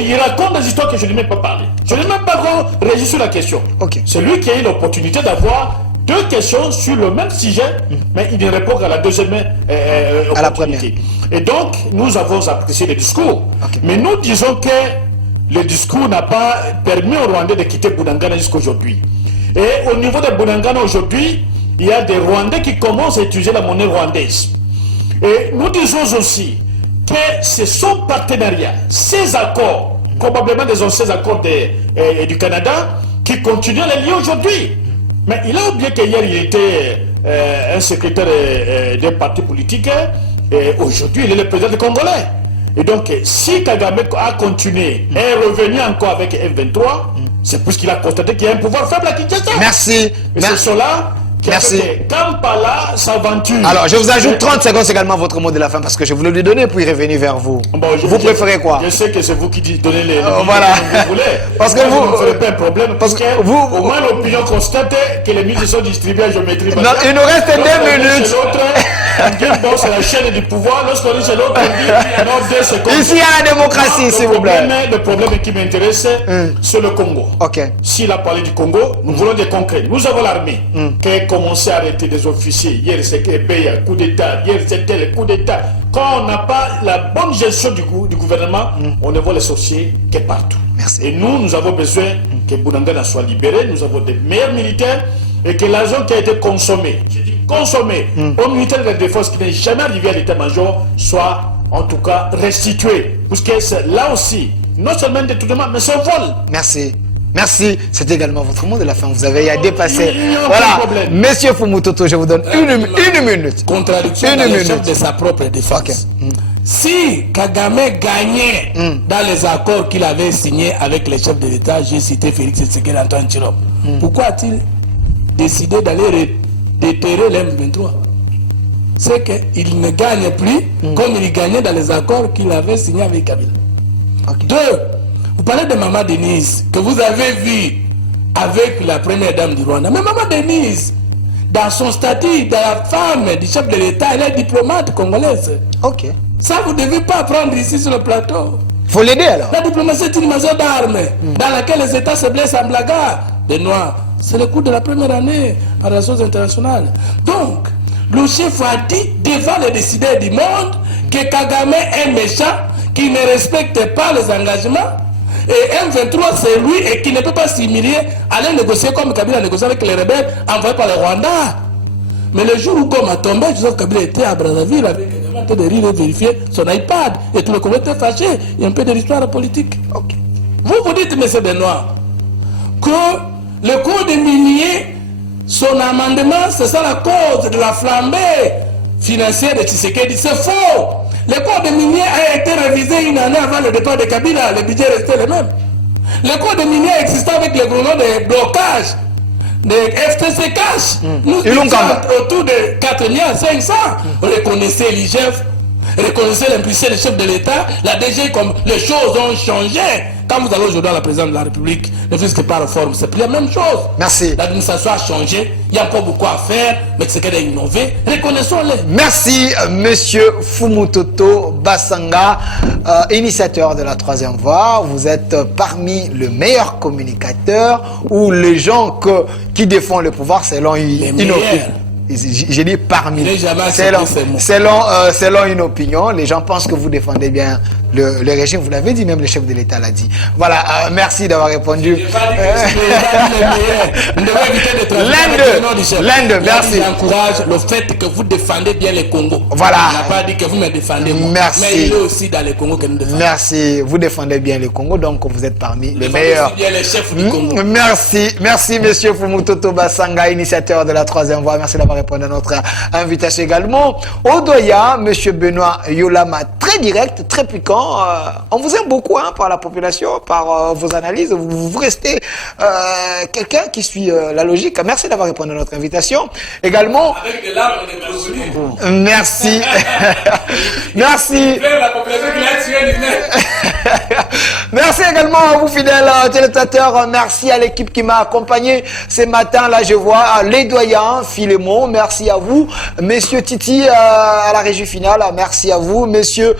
il raconte des histoires que je n'ai même pas parlé. Je n'ai même pas réagi sur la question. Okay. C'est lui qui a eu l'opportunité d'avoir deux questions sur le même sujet, mais il ne répond qu'à la deuxième à la première. Et donc, nous avons apprécié le discours. Okay. Mais nous disons que le discours n'a pas permis aux Rwandais de quitter Bunagana jusqu'à aujourd'hui. Et au niveau de Bunagana aujourd'hui, il y a des Rwandais qui commencent à utiliser la monnaie rwandaise. Et nous disons aussi que c'est son partenariat, ces accords, probablement des anciens accords du Canada, qui continuent à les lier aujourd'hui. Mais il a oublié qu'hier il était un secrétaire d'un parti politique, et aujourd'hui il est le président du Congolais. Et donc, si Kagame a continué et est revenu encore avec F23, c'est parce qu'il a constaté qu'il y a un pouvoir faible à Kinshasa. Merci. Et c'est cela qui a fait que Kampala s'aventure. Alors, je vous ajoute 30 secondes, c'est également votre mot de la fin, parce que je voulais lui donner, puis revenir vers vous. Bon, vous préférez quoi? Je sais que c'est vous qui donnez les voilà. que vous voulez. Parce que vous vous... ne ferez pas un problème, parce que vous... au moins l'opinion constate que les ministres sont distribués à géométrie. Non, il nous reste 2 minutes. On dit, bon, c'est la chaîne du pouvoir. Lorsqu'on dit chez l'autre, on dit, non, 2 secondes. Ici, il y a la démocratie, s'il vous plaît. Le problème qui m'intéresse, c'est le Congo. Ok. S'il a parlé du Congo, nous voulons des concrets. Nous avons l'armée qui a commencé à arrêter des officiers. Hier, c'était Beya, coup d'État. Hier, c'était le coup d'État. Quand on n'a pas la bonne gestion du gouvernement, on ne voit les sorciers que partout. Merci. Et nous avons besoin que Bounangana soit libéré. Nous avons des meilleurs militaires et que l'argent qui a été consommé, je dis consommé, aux militaires de la défense qui n'est jamais arrivé à l'état-major soit en tout cas restitué. Parce que c'est là aussi, non seulement un détournement, mais c'est un vol. Merci. Merci. C'est également votre mot de la fin. Vous avez à dépasser. Voilà. Monsieur Fumutoto, je vous donne une minute. Contradiction dans le chef de sa propre défense. Okay. Si Kagame gagnait dans les accords qu'il avait signés avec les chefs de l'État, j'ai cité Félix Tshisekedi, Antoine Tshilombo, pourquoi a-t-il décidé d'aller déterrer l'M23? C'est qu'il ne gagne plus comme il gagnait dans les accords qu'il avait signés avec Kabila. Okay. 2. Vous parlez de Maman Denise, que vous avez vu avec la première dame du Rwanda. Mais Maman Denise, dans son statut de la femme du chef de l'État, elle est diplomate congolaise. Ok. Ça, vous ne devez pas apprendre ici sur le plateau. Il faut l'aider alors. La diplomatie est une maison d'armes dans laquelle les États se blessent en blagueur des Noirs. C'est le coup de la première année en relations internationales. Donc, le chef a dit devant les décideurs du monde que Kagame est méchant, qui ne respecte pas les engagements. Et M23, c'est lui et qui ne peut pas s'humilier, aller négocier comme Kabila a négocié avec les rebelles envoyés par le Rwanda. Mais le jour où Goma tombait, Joseph Kabila était à Brazzaville avec un de rire et vérifier son iPad. Et tout le Congo était fâché. Il y a un peu de l'histoire politique. Okay. Vous dites, M. Benoît, que le code minier, son amendement, c'est ça la cause de la flambée financière de Tshisekedi. C'est faux. Le code minier a été révisé une année avant le départ de Kabila. Le budget restait le même. Le code minier existait avec le gros nom de blocage. De FTC Cash. Nous étions autour de 4 milliards 500. Reconnaissez l'IGF, reconnaissez l'impuissance du chef de l'État. La DG, comme les choses ont changé. Quand vous allez aujourd'hui à la présidence de la République, ne fût-ce que par réforme, c'est plus la même chose. Merci. L'administration a changé, il y a encore beaucoup à faire, mais c'est qu'elle a innové. Reconnaissons-les. Merci, monsieur Fumutoto Basanga, initiateur de la troisième voie. Vous êtes parmi les meilleurs communicateurs ou les gens qui défendent le pouvoir selon une opinion. J'ai dit parmi. Selon une opinion, les gens pensent que vous défendez bien le régime. Vous l'avez dit, même le chef de l'État l'a dit. Voilà, merci d'avoir répondu. L'Inde, merci. J'encourage le fait que vous défendez bien les Congo. Voilà. Il n'a pas dit que vous me défendez moi. Merci. Mais il est aussi dans les Congo que nous défendons. Merci. Vous défendez bien le Congo, donc vous êtes parmi les meilleurs. Bien les chefs du Congo. Merci, monsieur Fumutoto Basanga, initiateur de la troisième voie. Merci d'avoir répondu à notre invitation également. Odoya, monsieur Benoît Yolama, très direct, très piquant. On vous aime beaucoup par la population, par vos analyses. Vous restez quelqu'un qui suit la logique. Merci d'avoir répondu à notre invitation. Également. Avec des larmes et des crocodiles. Merci. Merci. Merci également à vous, fidèles téléspectateurs. Merci à l'équipe qui m'a accompagné ce matin. Là, je vois les doyens, Philémon. Merci à vous. Messieurs Titi à la régie finale. Merci à vous. Monsieur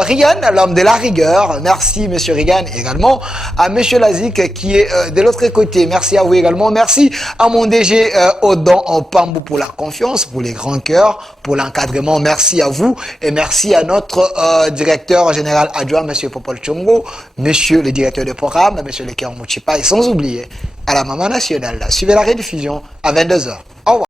Rigan, l'homme de la rigueur. Merci, monsieur Rigan. Également à monsieur Lazik qui est de l'autre côté. Merci à vous également. Merci à mon DG Odon Pambou pour la confiance, pour les grands cœurs, pour l'encadrement. Merci à vous. Et merci à notre directeur général adjoint, monsieur Popol Chongo, monsieur le directeur de programme, monsieur Leker Mouchipa, et sans oublier à la Maman Nationale. Suivez la rediffusion à 22h.